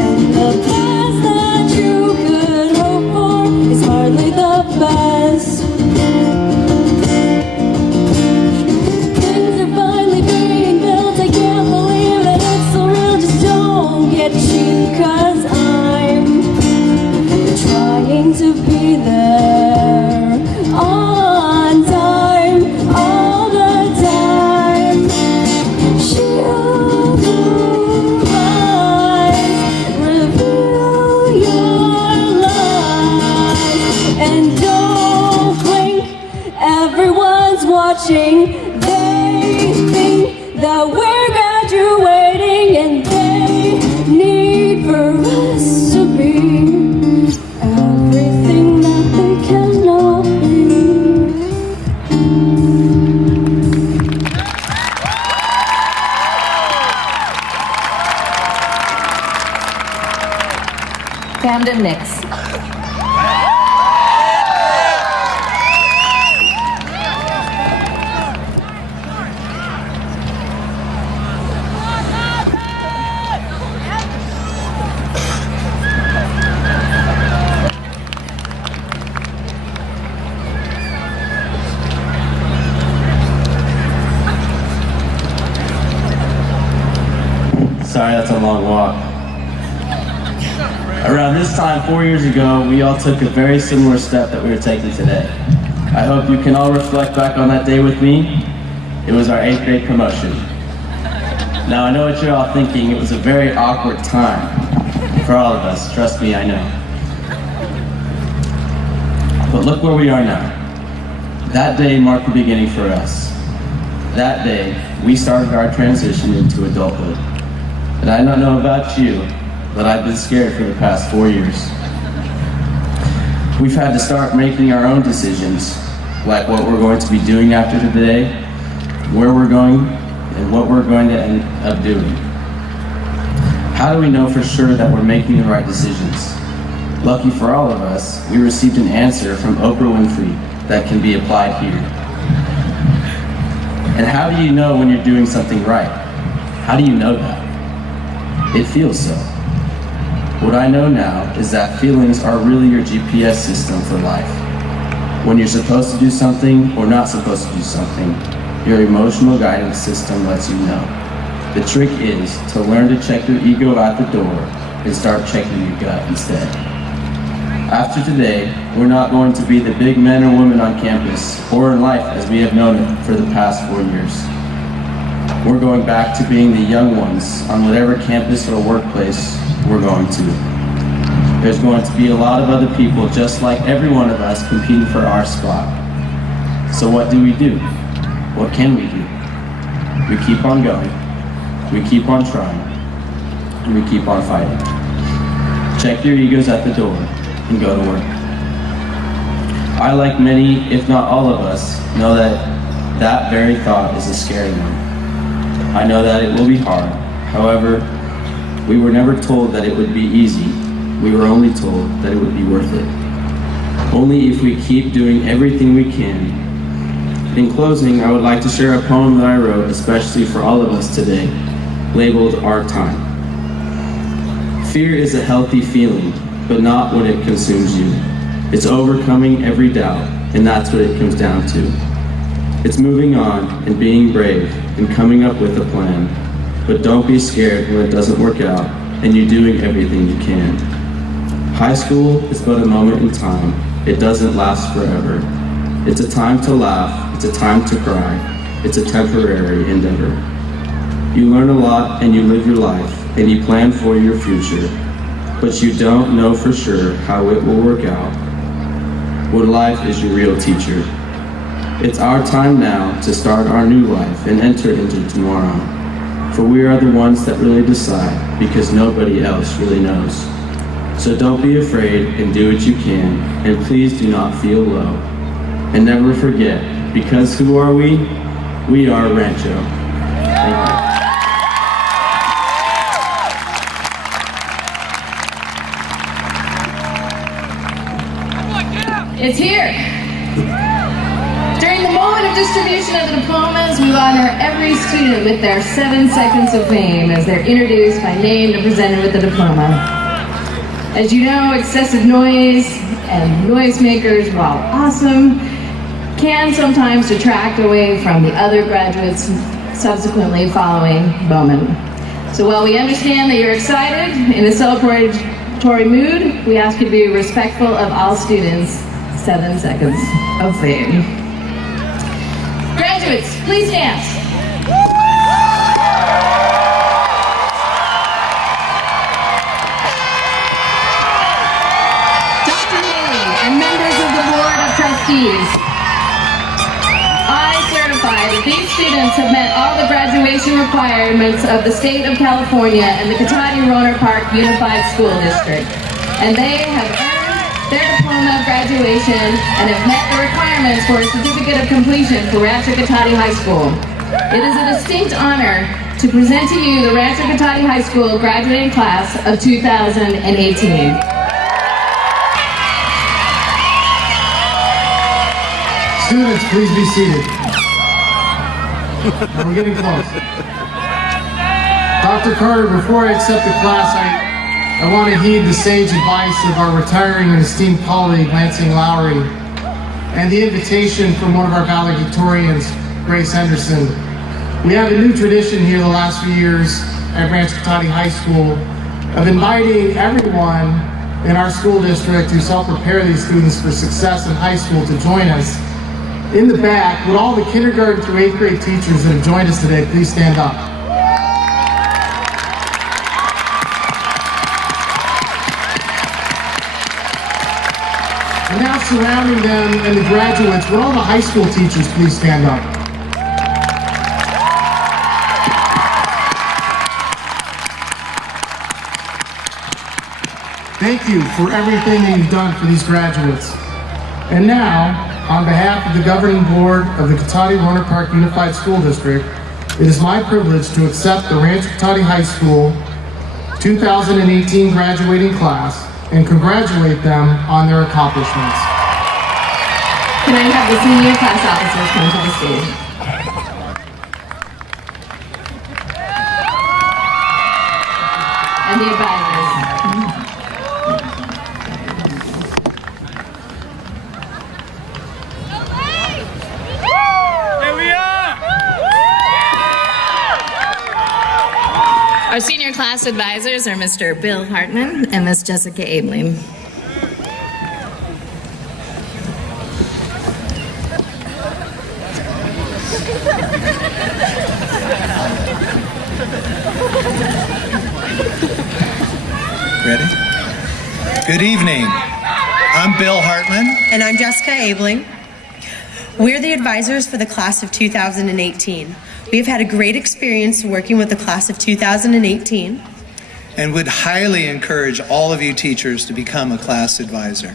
and the best that you could hope for is hardly the best. Things are finally being built, I can't believe that it's so real. Just don't get cheap, 'cause I'm trying to be there on time, all the time. Shield your eyes, reveal your lies, and don't blink. Everyone's watching. They think that we're graduating, and they need for us to be everything that they cannot be. Camden Nix. Sorry, that's a long walk. Around this time, 4 years ago, we all took a very similar step that we are taking today. I hope you can all reflect back on that day with me. It was our 8th grade promotion. Now I know what you're all thinking, it was a very awkward time for all of us, trust me, I know. But look where we are now. That day marked the beginning for us. That day, we started our transition into adulthood. And I don't know about you, but I've been scared for the past 4 years. We've had to start making our own decisions, like what we're going to be doing after today, where we're going, and what we're going to end up doing. How do we know for sure that we're making the right decisions? Lucky for all of us, we received an answer from Oprah Winfrey that can be applied here. And how do you know when you're doing something right? How do you know that? It feels so. What I know now is that feelings are really your GPS system for life. When you're supposed to do something or not supposed to do something, your emotional guidance system lets you know. The trick is to learn to check your ego at the door and start checking your gut instead. After today, we're not going to be the big men or women on campus or in life as we have known it for the past 4 years. We're going back to being the young ones on whatever campus or workplace we're going to. There's going to be a lot of other people just like every one of us competing for our spot. So what do? What can we do? We keep on going, we keep on trying, and we keep on fighting. Check your egos at the door and go to work. I, like many, if not all of us, know that that very thought is a scary one. I know that it will be hard. However, we were never told that it would be easy. We were only told that it would be worth it. Only if we keep doing everything we can. In closing, I would like to share a poem that I wrote especially for all of us today, labeled Our Time. Fear is a healthy feeling, but not when it consumes you. It's overcoming every doubt, and that's what it comes down to. It's moving on and being brave and coming up with a plan. But don't be scared when it doesn't work out and you're doing everything you can. High school is but a moment in time. It doesn't last forever. It's a time to laugh, it's a time to cry. It's a temporary endeavor. You learn a lot and you live your life and you plan for your future, but you don't know for sure how it will work out. Well, life is your real teacher. It's our time now to start our new life and enter into tomorrow. For we are the ones that really decide, because nobody else really knows. So don't be afraid and do what you can, and please do not feel low. And never forget, because who are we? We are Rancho. Thank you. It's here. During the moment of distribution of the diplomas, we will honor every student with their 7 seconds of fame as they're introduced by name and presented with the diploma. As you know, excessive noise and noisemakers, while awesome, can sometimes detract away from the other graduates subsequently following Bowman. So while we understand that you're excited in a celebratory mood, we ask you to be respectful of all students. 7 seconds of fame. Graduates, please dance. Dr. Haley and members of the Board of Trustees, I certify that these students have met all the graduation requirements of the state of California and the Cotati-Rohnert Park Unified School District, and they have earned their diploma of graduation and have met the requirements for a certificate of completion for Rancho Cotati High School. It is a distinct honor to present to you the Rancho Cotati High School graduating class of 2018. Students, please be seated. We're getting close. Dr. Carter, before I accept the class, I want to heed the sage advice of our retiring and esteemed colleague, Lansing Lowry, and the invitation from one of our valedictorians, Grace Henderson. We have a new tradition here the last few years at Rancho Cotati High School of inviting everyone in our school district who's helped prepare these students for success in high school to join us. In the back, would all the kindergarten through 8th grade teachers that have joined us today please stand up? And now surrounding them and the graduates, would all the high school teachers please stand up? Thank you for everything that you've done for these graduates. And now, on behalf of the governing board of the Cotati-Rohnert Park Unified School District, it is my privilege to accept the Rancho Cotati High School 2018 graduating class and congratulate them on their accomplishments. Can I have the senior class officers come to the stage? And the advisors. Our senior class advisors are Mr. Bill Hartman and Miss Jessica Abeling. Ready? Good evening. I'm Bill Hartman. And I'm Jessica Abeling. We're the advisors for the class of 2018. We've had a great experience working with the class of 2018. And would highly encourage all of you teachers to become a class advisor.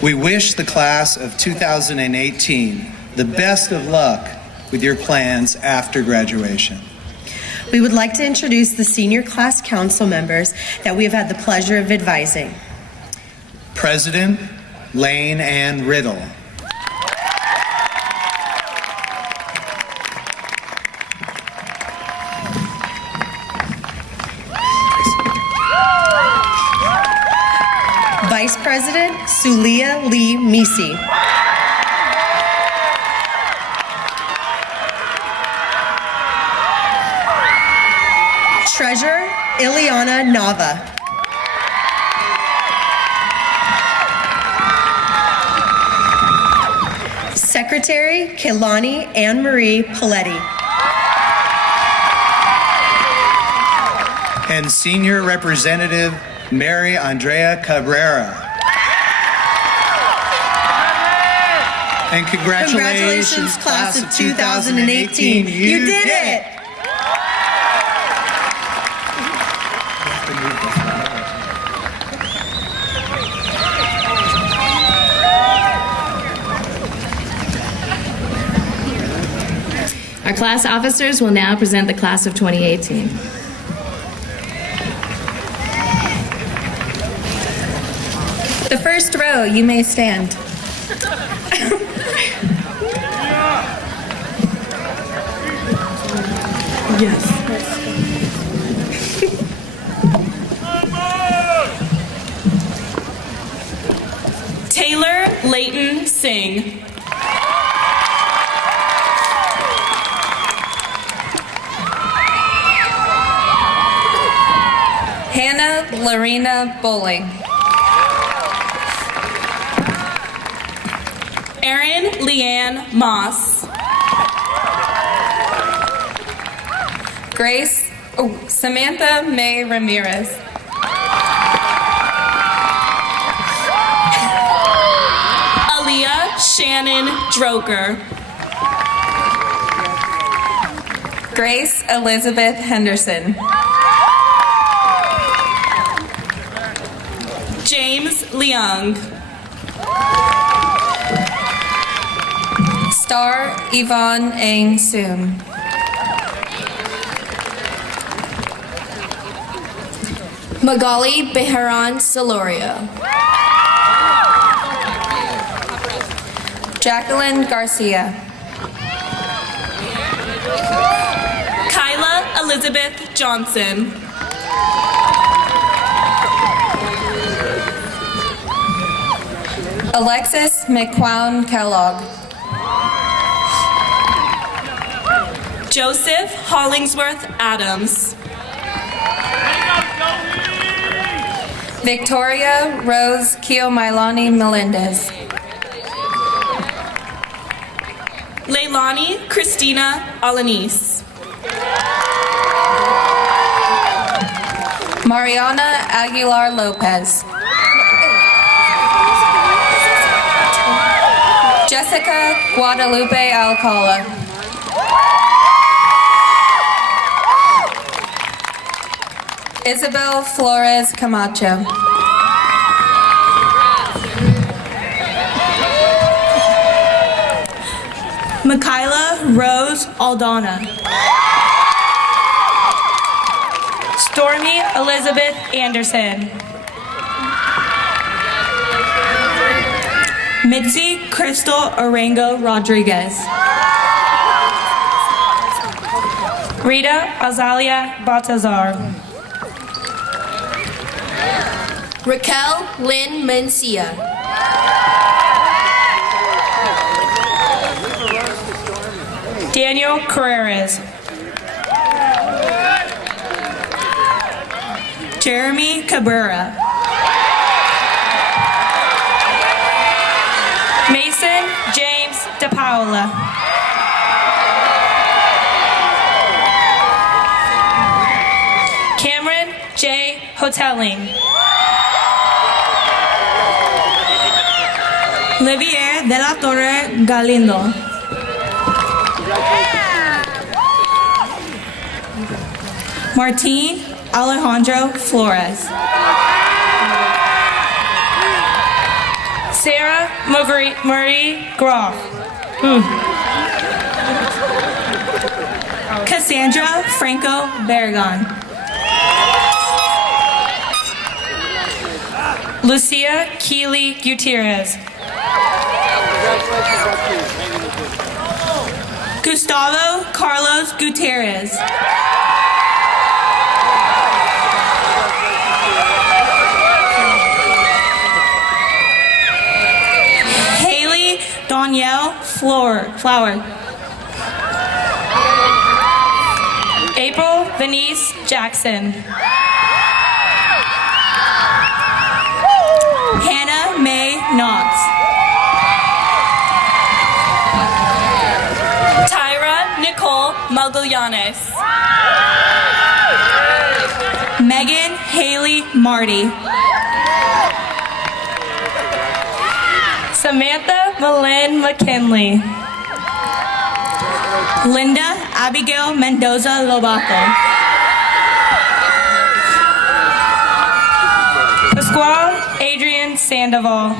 We wish the class of 2018 the best of luck with your plans after graduation. We would like to introduce the senior class council members that we have had the pleasure of advising. President Lane Ann Riddle. Vice President Sulia Lee Misi. Treasurer Ileana Nava. Secretary Kelani Anne Marie Paletti. And Senior Representative Mary Andrea Cabrera. And congratulations, class of 2018. You did it! Our class officers will now present the class of 2018. The first row, you may stand. Yes. Taylor Layton Singh. Hannah Lorena Bowling. Erin Leanne Moss. Samantha May Ramirez. Aaliyah Shannon Droger. Grace Elizabeth Henderson. James Leung. Star Yvonne Ang Soon. Magali Beharan Solorio. Jacqueline Garcia. Kyla Elizabeth Johnson. Alexis McQuown Kellogg. Joseph Hollingsworth Adams. Victoria Rose Kiomailani Melendez. Leilani Christina Alanis. Mariana Aguilar Lopez. Jessica Guadalupe Alcala. Isabel Flores Camacho. Michaela Rose Aldana. Stormy Elizabeth Anderson. Mitzi Crystal Arango Rodriguez. Rita Azalia Baltazar. Raquel Lynn Mencia. Daniel Carreras. Jeremy Cabrera. Mason James DePaula. Cameron J. Hoteling. Olivier de la Torre Galindo. Martín Alejandro Flores. Sarah Marie Groff. Cassandra Franco Barragan. Lucia Keely Gutierrez. Gustavo Carlos Gutierrez. Haley Danielle Flower. April Venice Jackson. Hannah May Knox. Tyra Nicole Magallanes. Megan Haley Marty. Samantha Malin McKinley. Linda Abigail Mendoza Lobato. Pasquale Adrian Sandoval.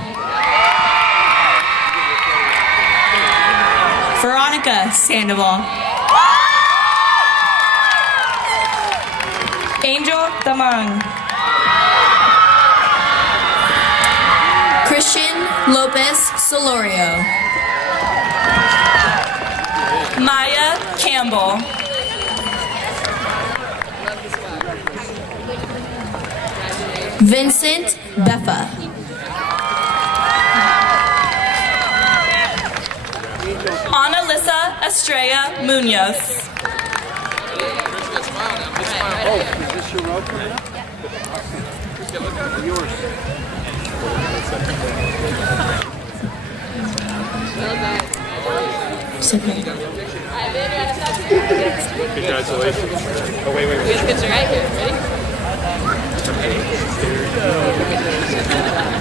Veronica Sandoval. Angel Damang. Christian Lopez Solorio. Maya Campbell. Vincent Beffa. Annalisa Estrella Munoz. Oh, is this your road coming up? Yours. Congratulations. Oh, wait. We have a picture right here. Ready?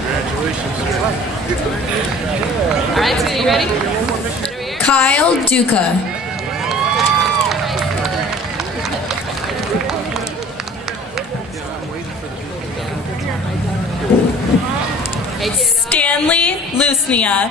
Congratulations. All right, sweetie, you ready? Kyle Duca. Stanley Lusnia.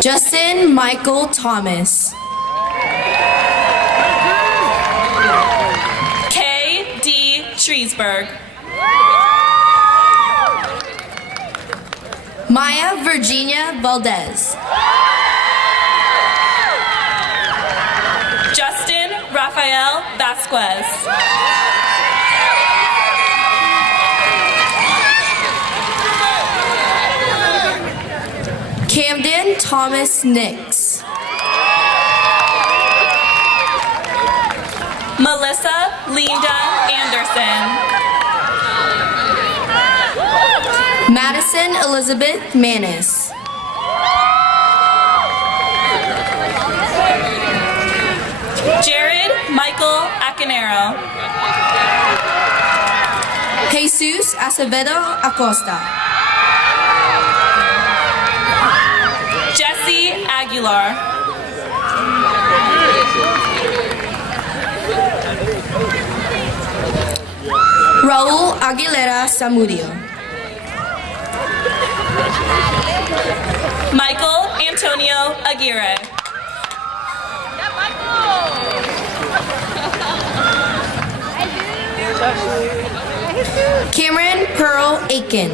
Justin Michael Thomas. K.D. Treesburg. Maya Virginia Valdez. Justin Rafael Vasquez. Thomas Nix. Melissa Linda Anderson. Madison Elizabeth Manis. Jared Michael Acanero. Jesus Acevedo Acosta. Jesse Aguilar. Raul Aguilera Zamudio. Michael Antonio Aguirre. Cameron Pearl Aiken.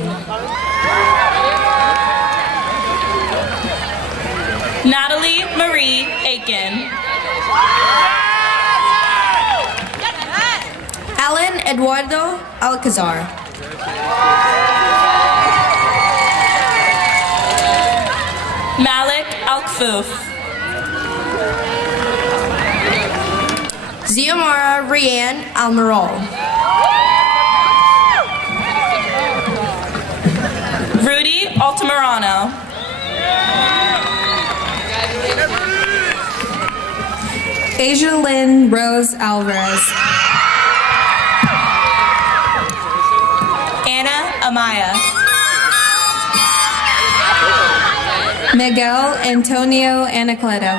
Natalie Marie Aiken. Alan Eduardo Alcazar. Malik Alkfouf. Ziomara Rianne Almiral. Rudy Altamirano. Asia Lynn Rose Alvarez. Anna Amaya. Miguel Antonio Anacleto.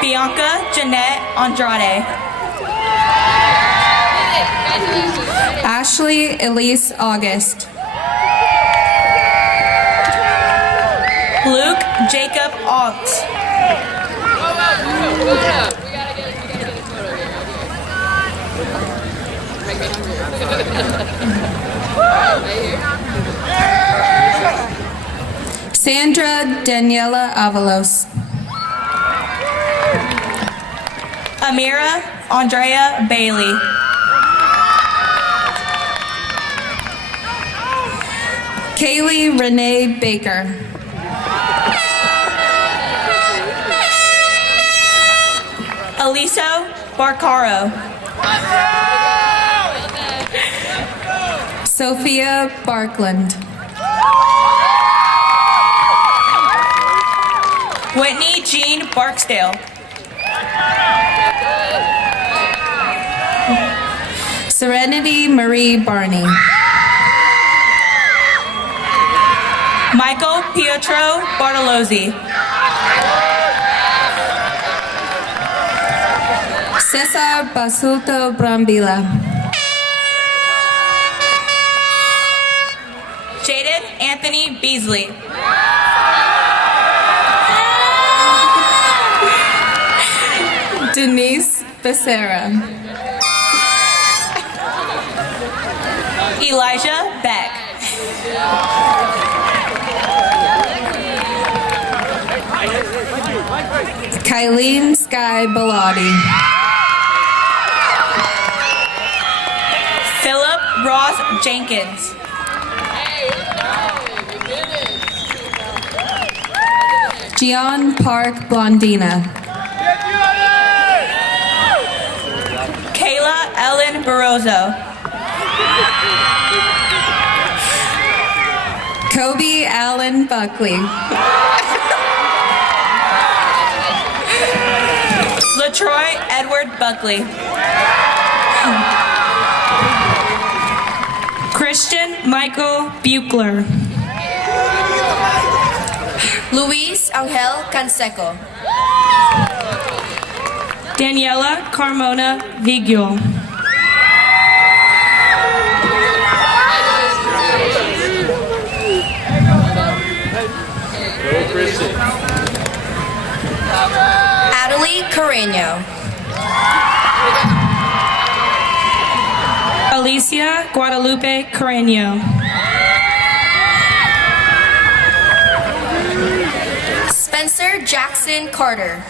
Bianca Jeanette Andrade. Ashley Elise August. Luke Jacob Alt. Sandra Daniela Avalos. Amira Andrea Bailey. Kaylee Renee Baker. Aliso Barcaro. Sophia Barkland. Whitney Jean Barksdale. Serenity Marie Barney. Michael Pietro Bartolozzi. Cesar Basulto Brambila. Jaden Anthony Beasley. Denise Becerra. Elijah Beck. Kylene Sky Bellotti. Philip Ross Jenkins. Gian Park Blondina. Kayla Ellen Barroso. Kobe Allen Buckley. LaTroy Edward Buckley. Christian Michael Buchler. Luis Angel Canseco. Daniela Carmona Vigil. Adelie Carreño. Alicia Guadalupe Carreño. Spencer Jackson Carter.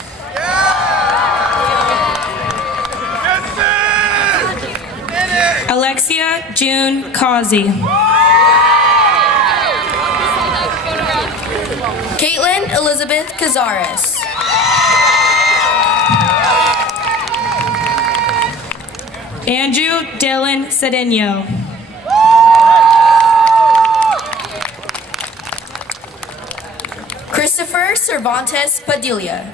Alexia June Causey. Caitlin Elizabeth Cazares. Andrew Dylan Cedeno. Christopher Cervantes Padilla.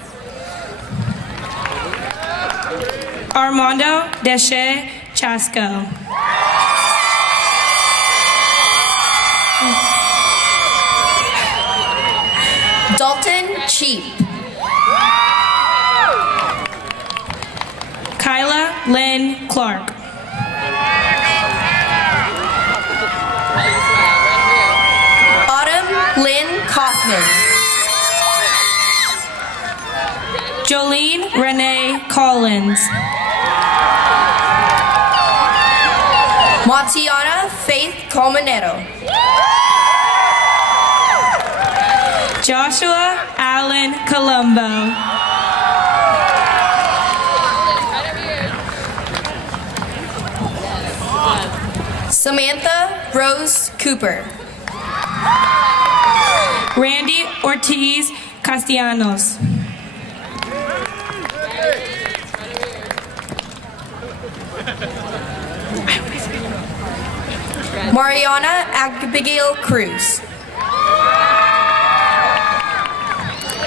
Armando Deshe Chasco. Dalton Cheap. Kyla Lynn Clark. Autumn Lynn Kaufman. Jolene Renee Collins. Montiana Faith Colmanero. Joshua Allen Colombo. Samantha Rose Cooper. Randy Ortiz Castellanos. Mariana Abigail Cruz.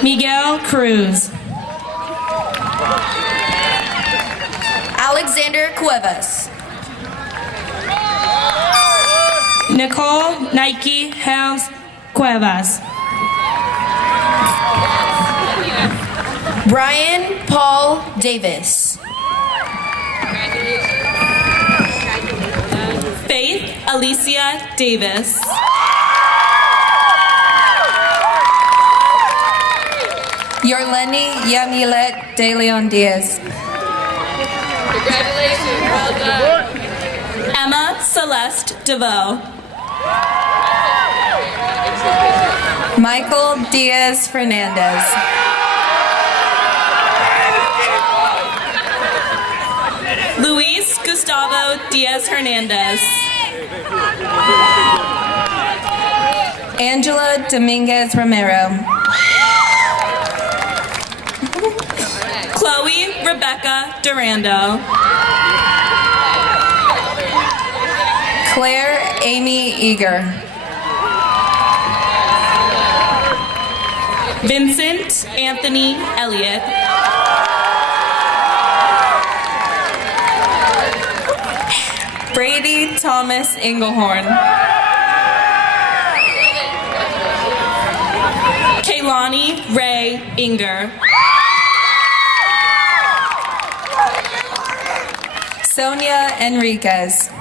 Miguel Cruz. Alexander Cuevas. Nicole Nike Helms Cuevas. Brian Paul Davis. Faith Alicia Davis. Yorleni Yamilet De Leon Diaz. Congratulations, well done. Emma Celeste DeVoe. Michael Diaz Fernandez. Luis Gustavo Diaz Hernandez. Angela Dominguez Romero. Chloe Rebecca Durando. Claire Amy Eager. Vincent Anthony Elliott. Brady Thomas Englehorn. Kaylani Ray Inger. Sonia Enriquez.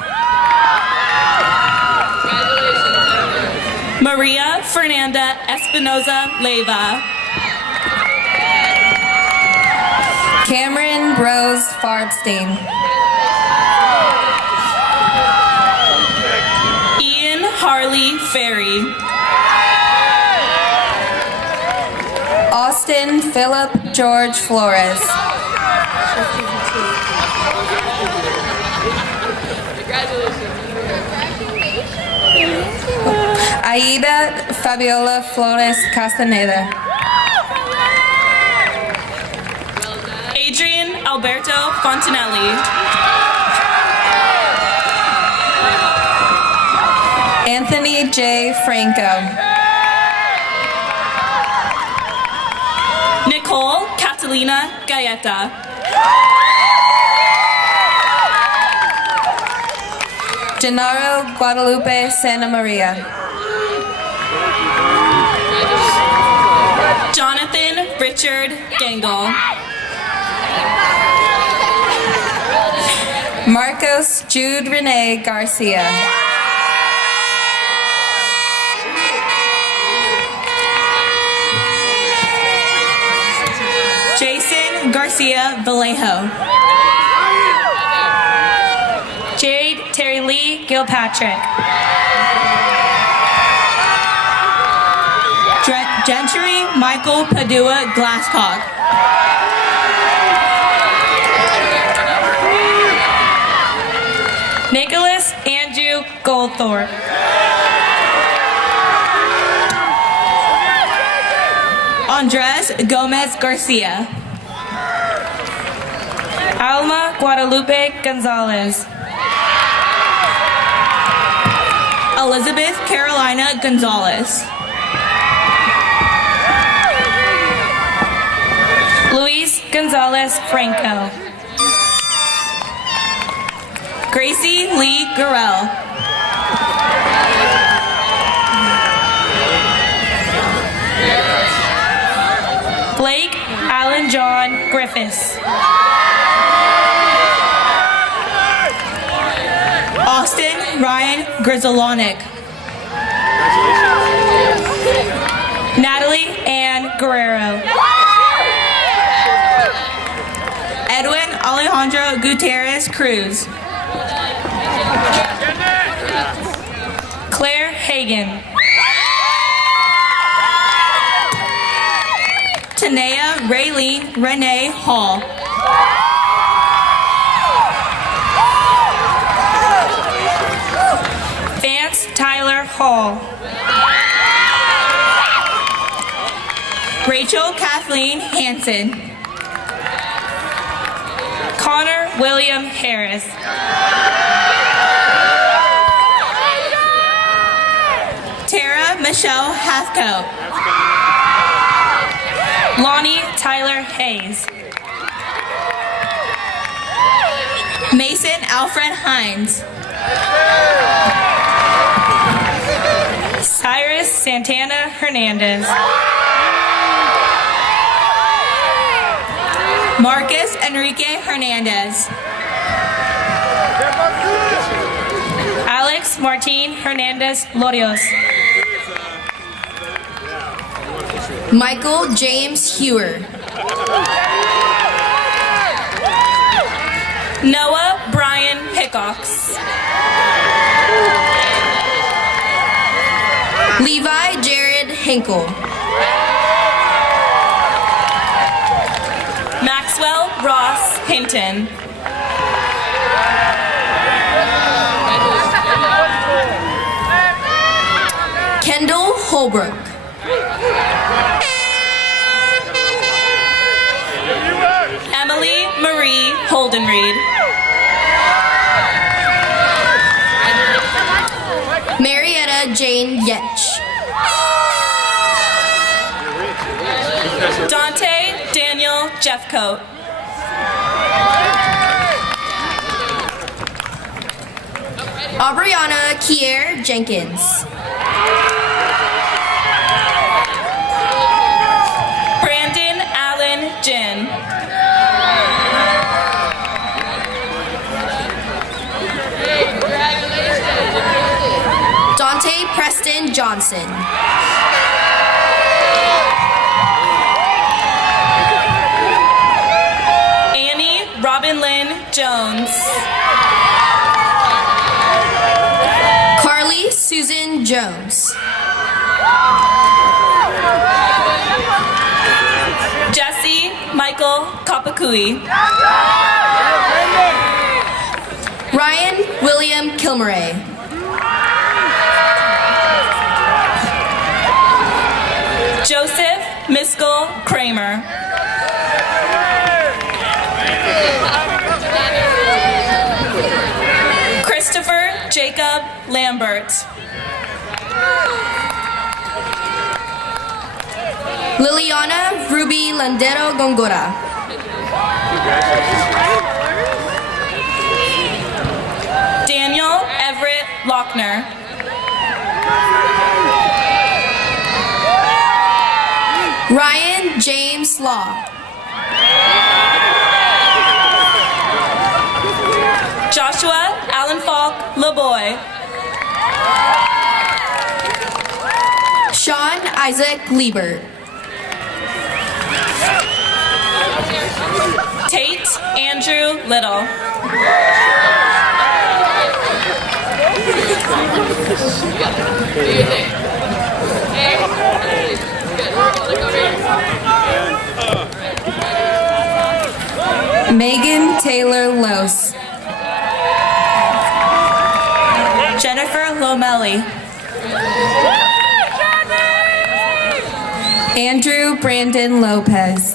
Maria Fernanda Espinoza Leyva. Cameron Rose Farbstein. Ian Harley Ferry. Austin Philip George Flores. Aida Fabiola Flores Castaneda. Adrian Alberto Fontanelli. Anthony J. Franco. Nicole Catalina Gaeta. Gennaro Guadalupe Santa Maria. Jonathan Richard Gangle. Marcos Jude Renee Garcia. Jason Garcia Vallejo. Jade Terry Lee Gilpatrick. Gentry Michael Padua Glasscock. Nicholas Andrew Goldthorpe. Andres Gomez Garcia. Alma Guadalupe Gonzalez. Elizabeth Carolina Gonzalez. Luis Gonzalez Franco. Gracie Lee Gurrell. Blake Alan John Griffiths. Austin Ryan Grizzolonic. Natalie Ann Guerrero. Edwin Alejandro Gutierrez Cruz. Claire Hagan. Tanea Raylene Renee Hall. Vance Tyler Hall. Rachel Kathleen Hansen. Connor William Harris. Tara Michelle Hathcote. Lonnie Tyler Hayes. Mason Alfred Hines. Cyrus Santana Hernandez. Marcus Enrique Hernandez. Alex Martin Hernandez Lorios. Michael James Hewer. Noah Brian Hickox. Levi Jared Hinkle. Maxwell Ross Hinton. Kendall Holbrook. Emily Marie Holdenreed. Marietta Jane Yetch. Dante Daniel Jeffcoat. Aubriana Kier Jenkins. Brandon Allen Jin. Dante Preston Johnson. Annie Robin Lynn Jones. Carly Susan Jones. Jesse Michael Kapakui. Ryan William Kilmray. Joseph Miskell Kramer. Christopher Jacob Lambert. Liliana Ruby Landero Gongora. Daniel Everett Lochner. Ryan James Law. Joshua Allen Falk LeBoy. Sean Isaac Liebert. Tate Andrew Little. Megan Taylor Lose. Jennifer Lomelli. Andrew Brandon Lopez.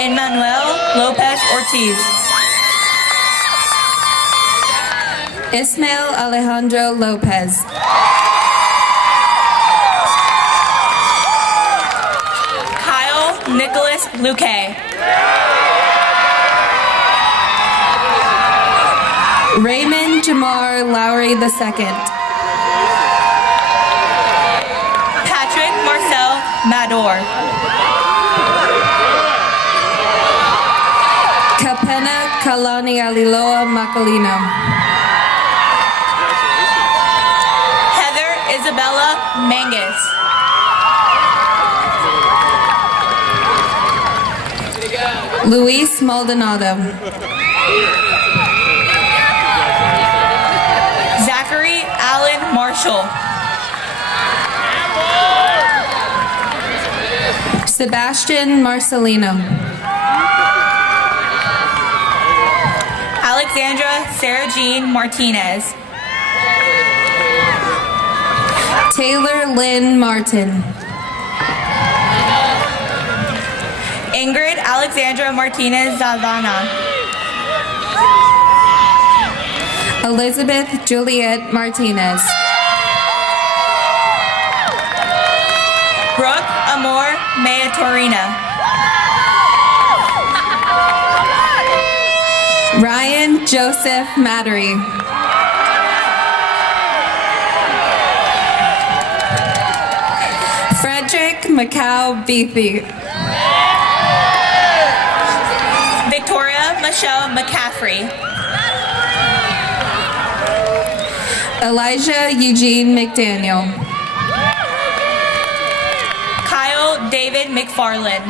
Emmanuel Lopez Ortiz. Ismael Alejandro Lopez. Kyle Nicholas Luque. Raymond Jamar Lowry II. Patrick Marcel Mador. Capena Kalani Aliloa Macalino. Heather Isabella Mangus. Luis Maldonado. Zachary Allen Marshall. Sebastian Marcelino. Alexandra Sarah Jean Martinez. Taylor Lynn Martin. Ingrid Alexandra Martinez Zavana. Elizabeth Juliet Martinez. Brooke Amor Mea Torina. Ryan Joseph Mattery. Frederick Macau Beefy. Victoria Michelle McCaffrey. Elijah Eugene McDaniel. Kyle David McFarland.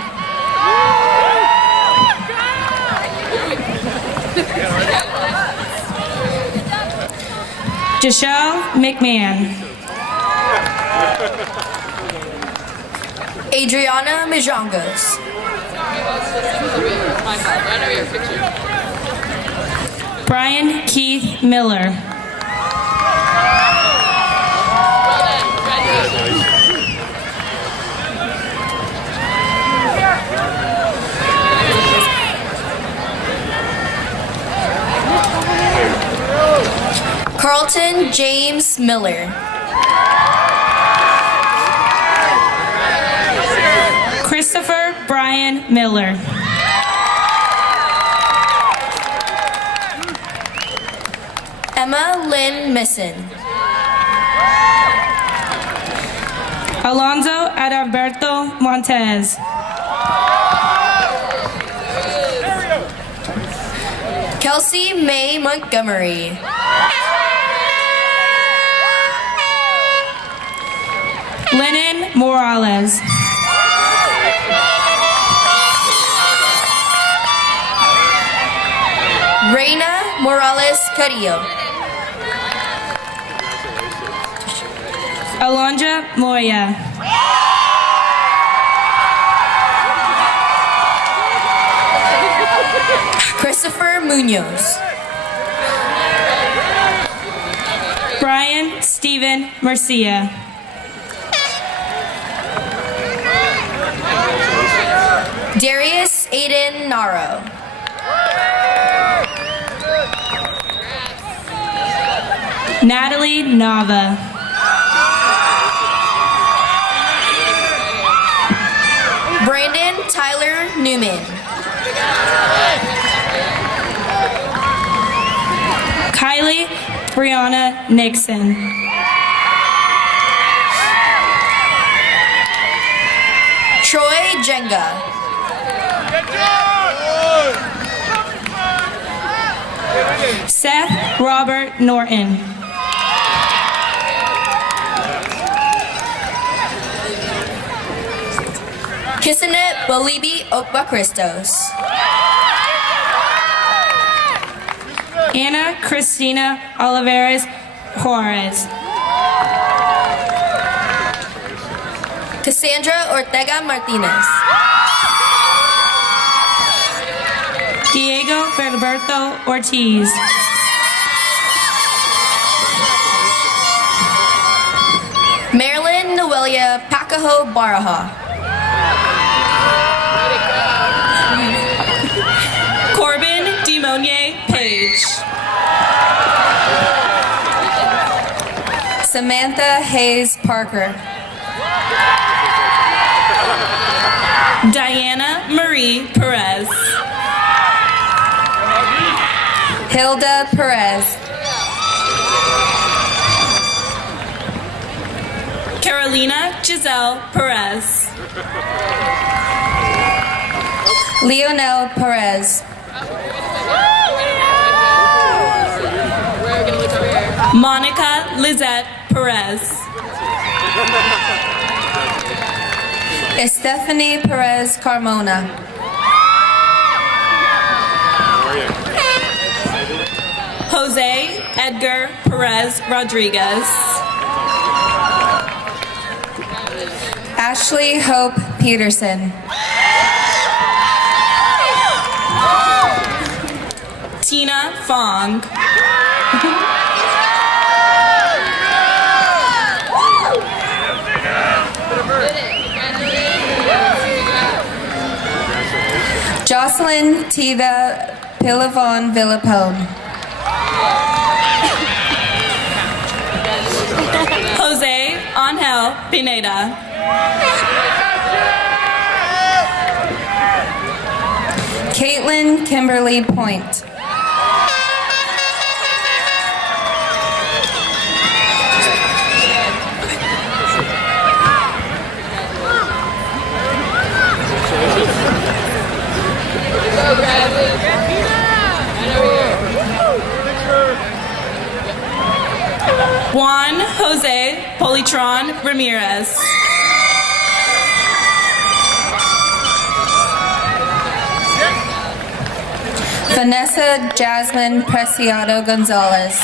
Jashelle McMahon. Adriana Mijangos. Brian Keith Miller. Carlton James Miller. Christopher Brian Miller. Emma Lynn Misson. Alonzo Adalberto Montez. Kelsey May Montgomery. Lennon Morales. Reina Morales Carrillo. Alondra Moya. Christopher Munoz. Brian Stephen Marcia. Darius Aiden Naro. Natalie Nava. Brandon Tyler Newman. Kylie Brianna Nixon. Troy Jenga. Seth Robert Norton. Kissinet Bolibi Okba Christos. Anna Christina Oliveras Juarez. Cassandra Ortega Martinez. Diego Filiberto Ortiz. Marilyn Noelia Amelia Pakaho Baraha. Corbin Demonier Page. Samantha Hayes Parker. Diana Marie Perez. Hilda Perez. Carolina Giselle Perez. Leonel Perez. Monica Lizette Perez. Stephanie Perez Carmona. Jose Edgar Perez Rodriguez. Ashley Hope Peterson. Tina Fong. Jocelyn Tiva Pilavon Villapone. Jose Angel Pineda. Caitlin Kimberly Point. Juan Jose Politron Ramirez. Vanessa Jasmine Preciado Gonzalez.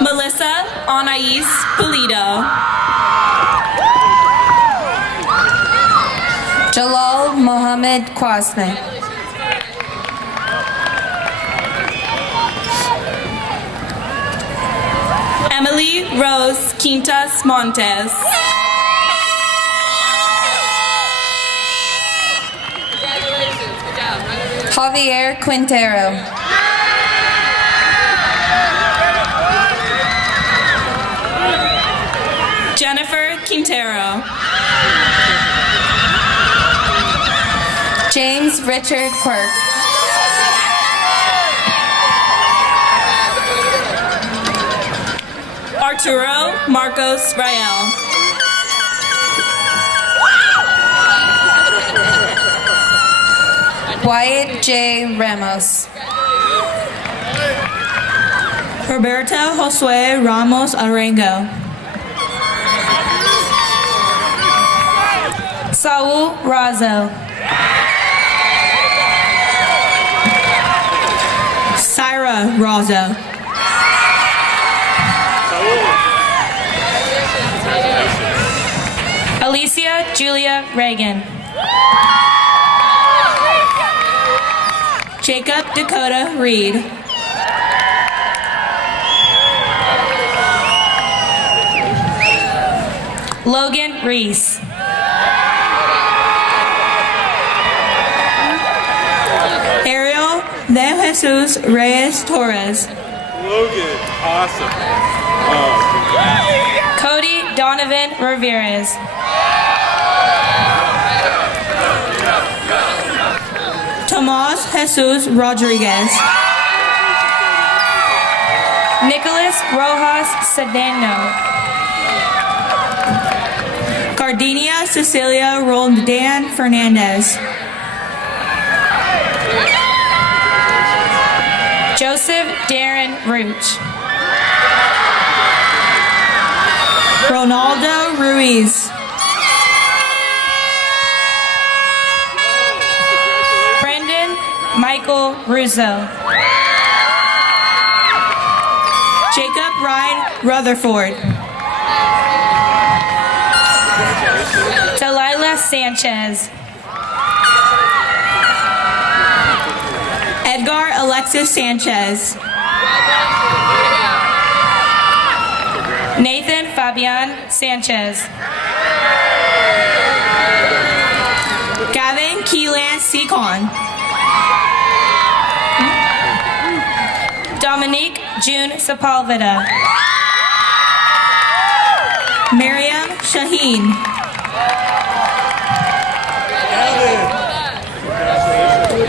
Melissa Anais Pulido. Jalal Mohammed Kwasme. Emily Rose Quintas Montes. Javier Quintero. Jennifer Quintero. James Richard Quirk. Arturo Marcos Rael. Wyatt J. Ramos. Roberto Josue Ramos Arengo. Saul Razo. Syra Razo. Alicia Julia Reagan. Jacob Dakota Reed. Logan Reese. Ariel De Jesus Reyes Torres. Logan, awesome. Oh, Cody Donovan Ramirez. Tomas Jesus Rodriguez. Nicholas Rojas Sedano. Gardenia Cecilia Roldan Fernandez. Joseph Darren Rooch. Ronaldo Ruiz. Brendan Michael Russo. Jacob Ryan Rutherford. Delilah Sanchez. Edgar Alexis Sanchez. Fabian Sanchez. Gavin Keelan Seacon. Dominique June Sepulveda. Miriam Shaheen.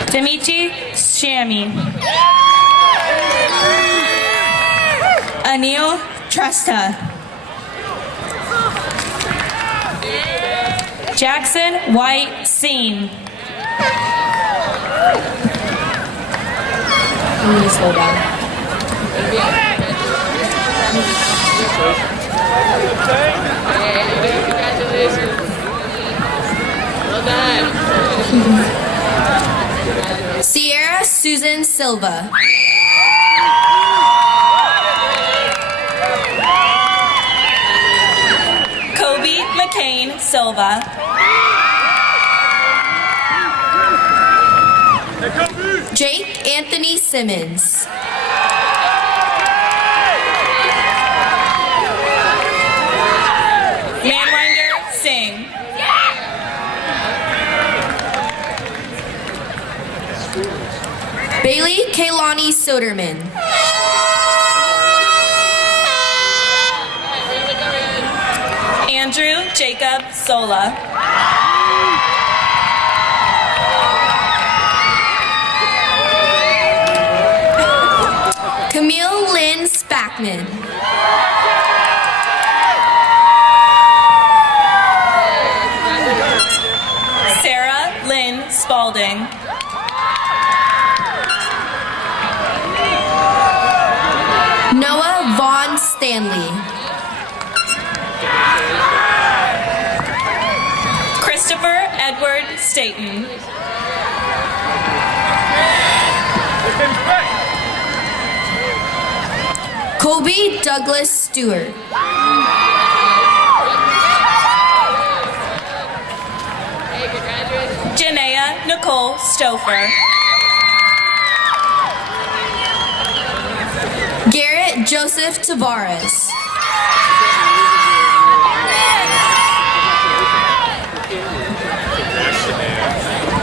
Demichi Shami. Anil Tresta. Jackson White Seam. I'm gonna slow down. Sierra Susan Silva. Kobe McCain Silva. Jake Anthony Simmons. Manwinder Singh. Bailey Kaylani Soderman. Andrew Jacob Sola. Camille Lynn Spackman. Sarah Lynn Spalding. Noah Vaughn Stanley. Christopher Edward Staten. Kobe Douglas Stewart. Janaea Nicole Stouffer. Garrett Joseph Tavares.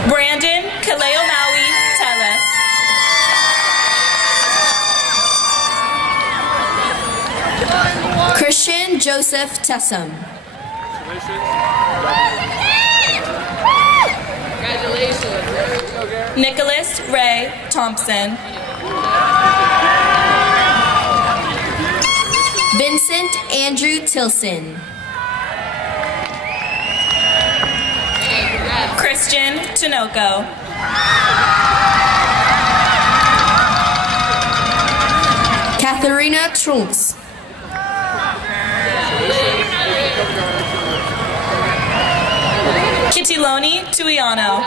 Brandon Kaleomaui Tellez. Christian Joseph Tessum. Nicholas Ray Thompson. Vincent Andrew Tilson. Christian Tinoco. Katharina Trunks. Kitiloni Tuiano.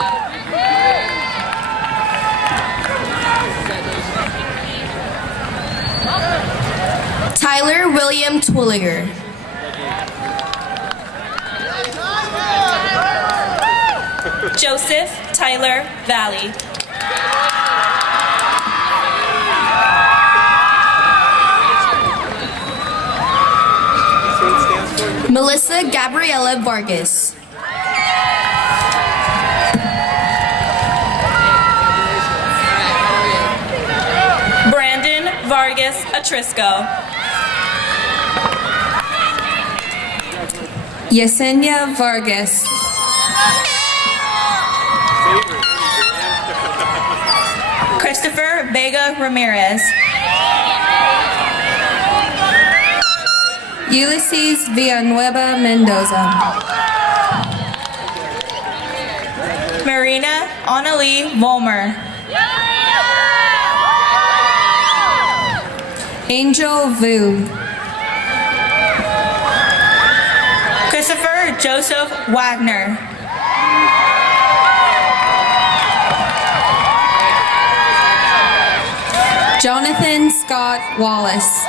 Tyler William Twilliger. Joseph Tyler Valley. Melissa Gabriela Vargas. Brandon Vargas Atrisco. Yesenia Vargas. Christopher Vega Ramirez. Ulysses Villanueva Mendoza. Marina Annalie Volmer. Angel Vu. Christopher Joseph Wagner. Jonathan Scott Wallace.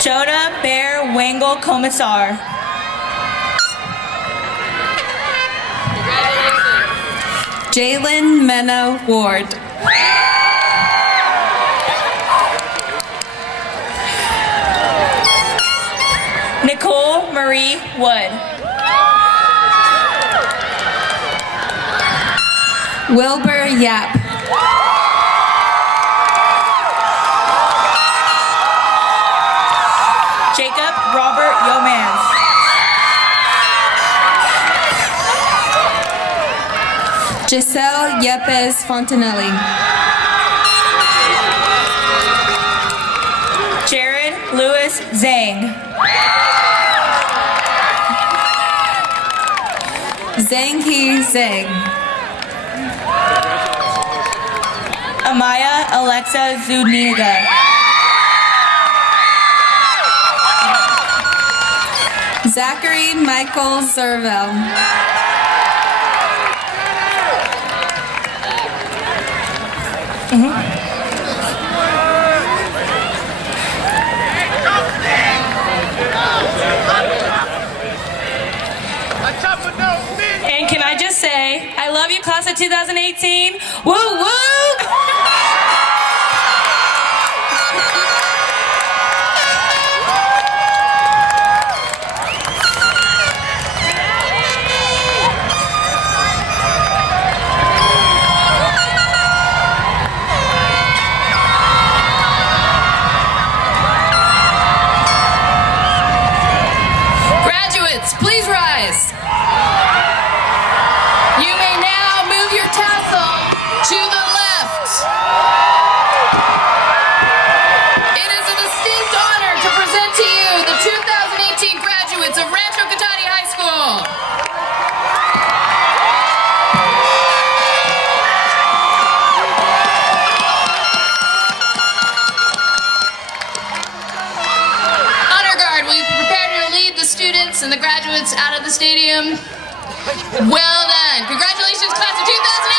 Joda Bear Wangle Commissar. Jalen Mena Ward. Nicole Marie Wood. Wilbur Yap. Jacob Robert Yeomans. Giselle Yepes Fontanelli. Jared Lewis Zhang. Zhang He Zhang. Amaya Alexa Zuniga. Zachary Michael Zervel. And can I just say, I love you, class of 2018. Woo woo! Graduates, please rise. You may now move your tassel to the left. It is a distinct honor to present to you the 2018 graduates of Rancho Cotati High School. Honor Guard, will you prepare to lead the students and the graduates out of the stadium? Well done. Congratulations, class of 2018.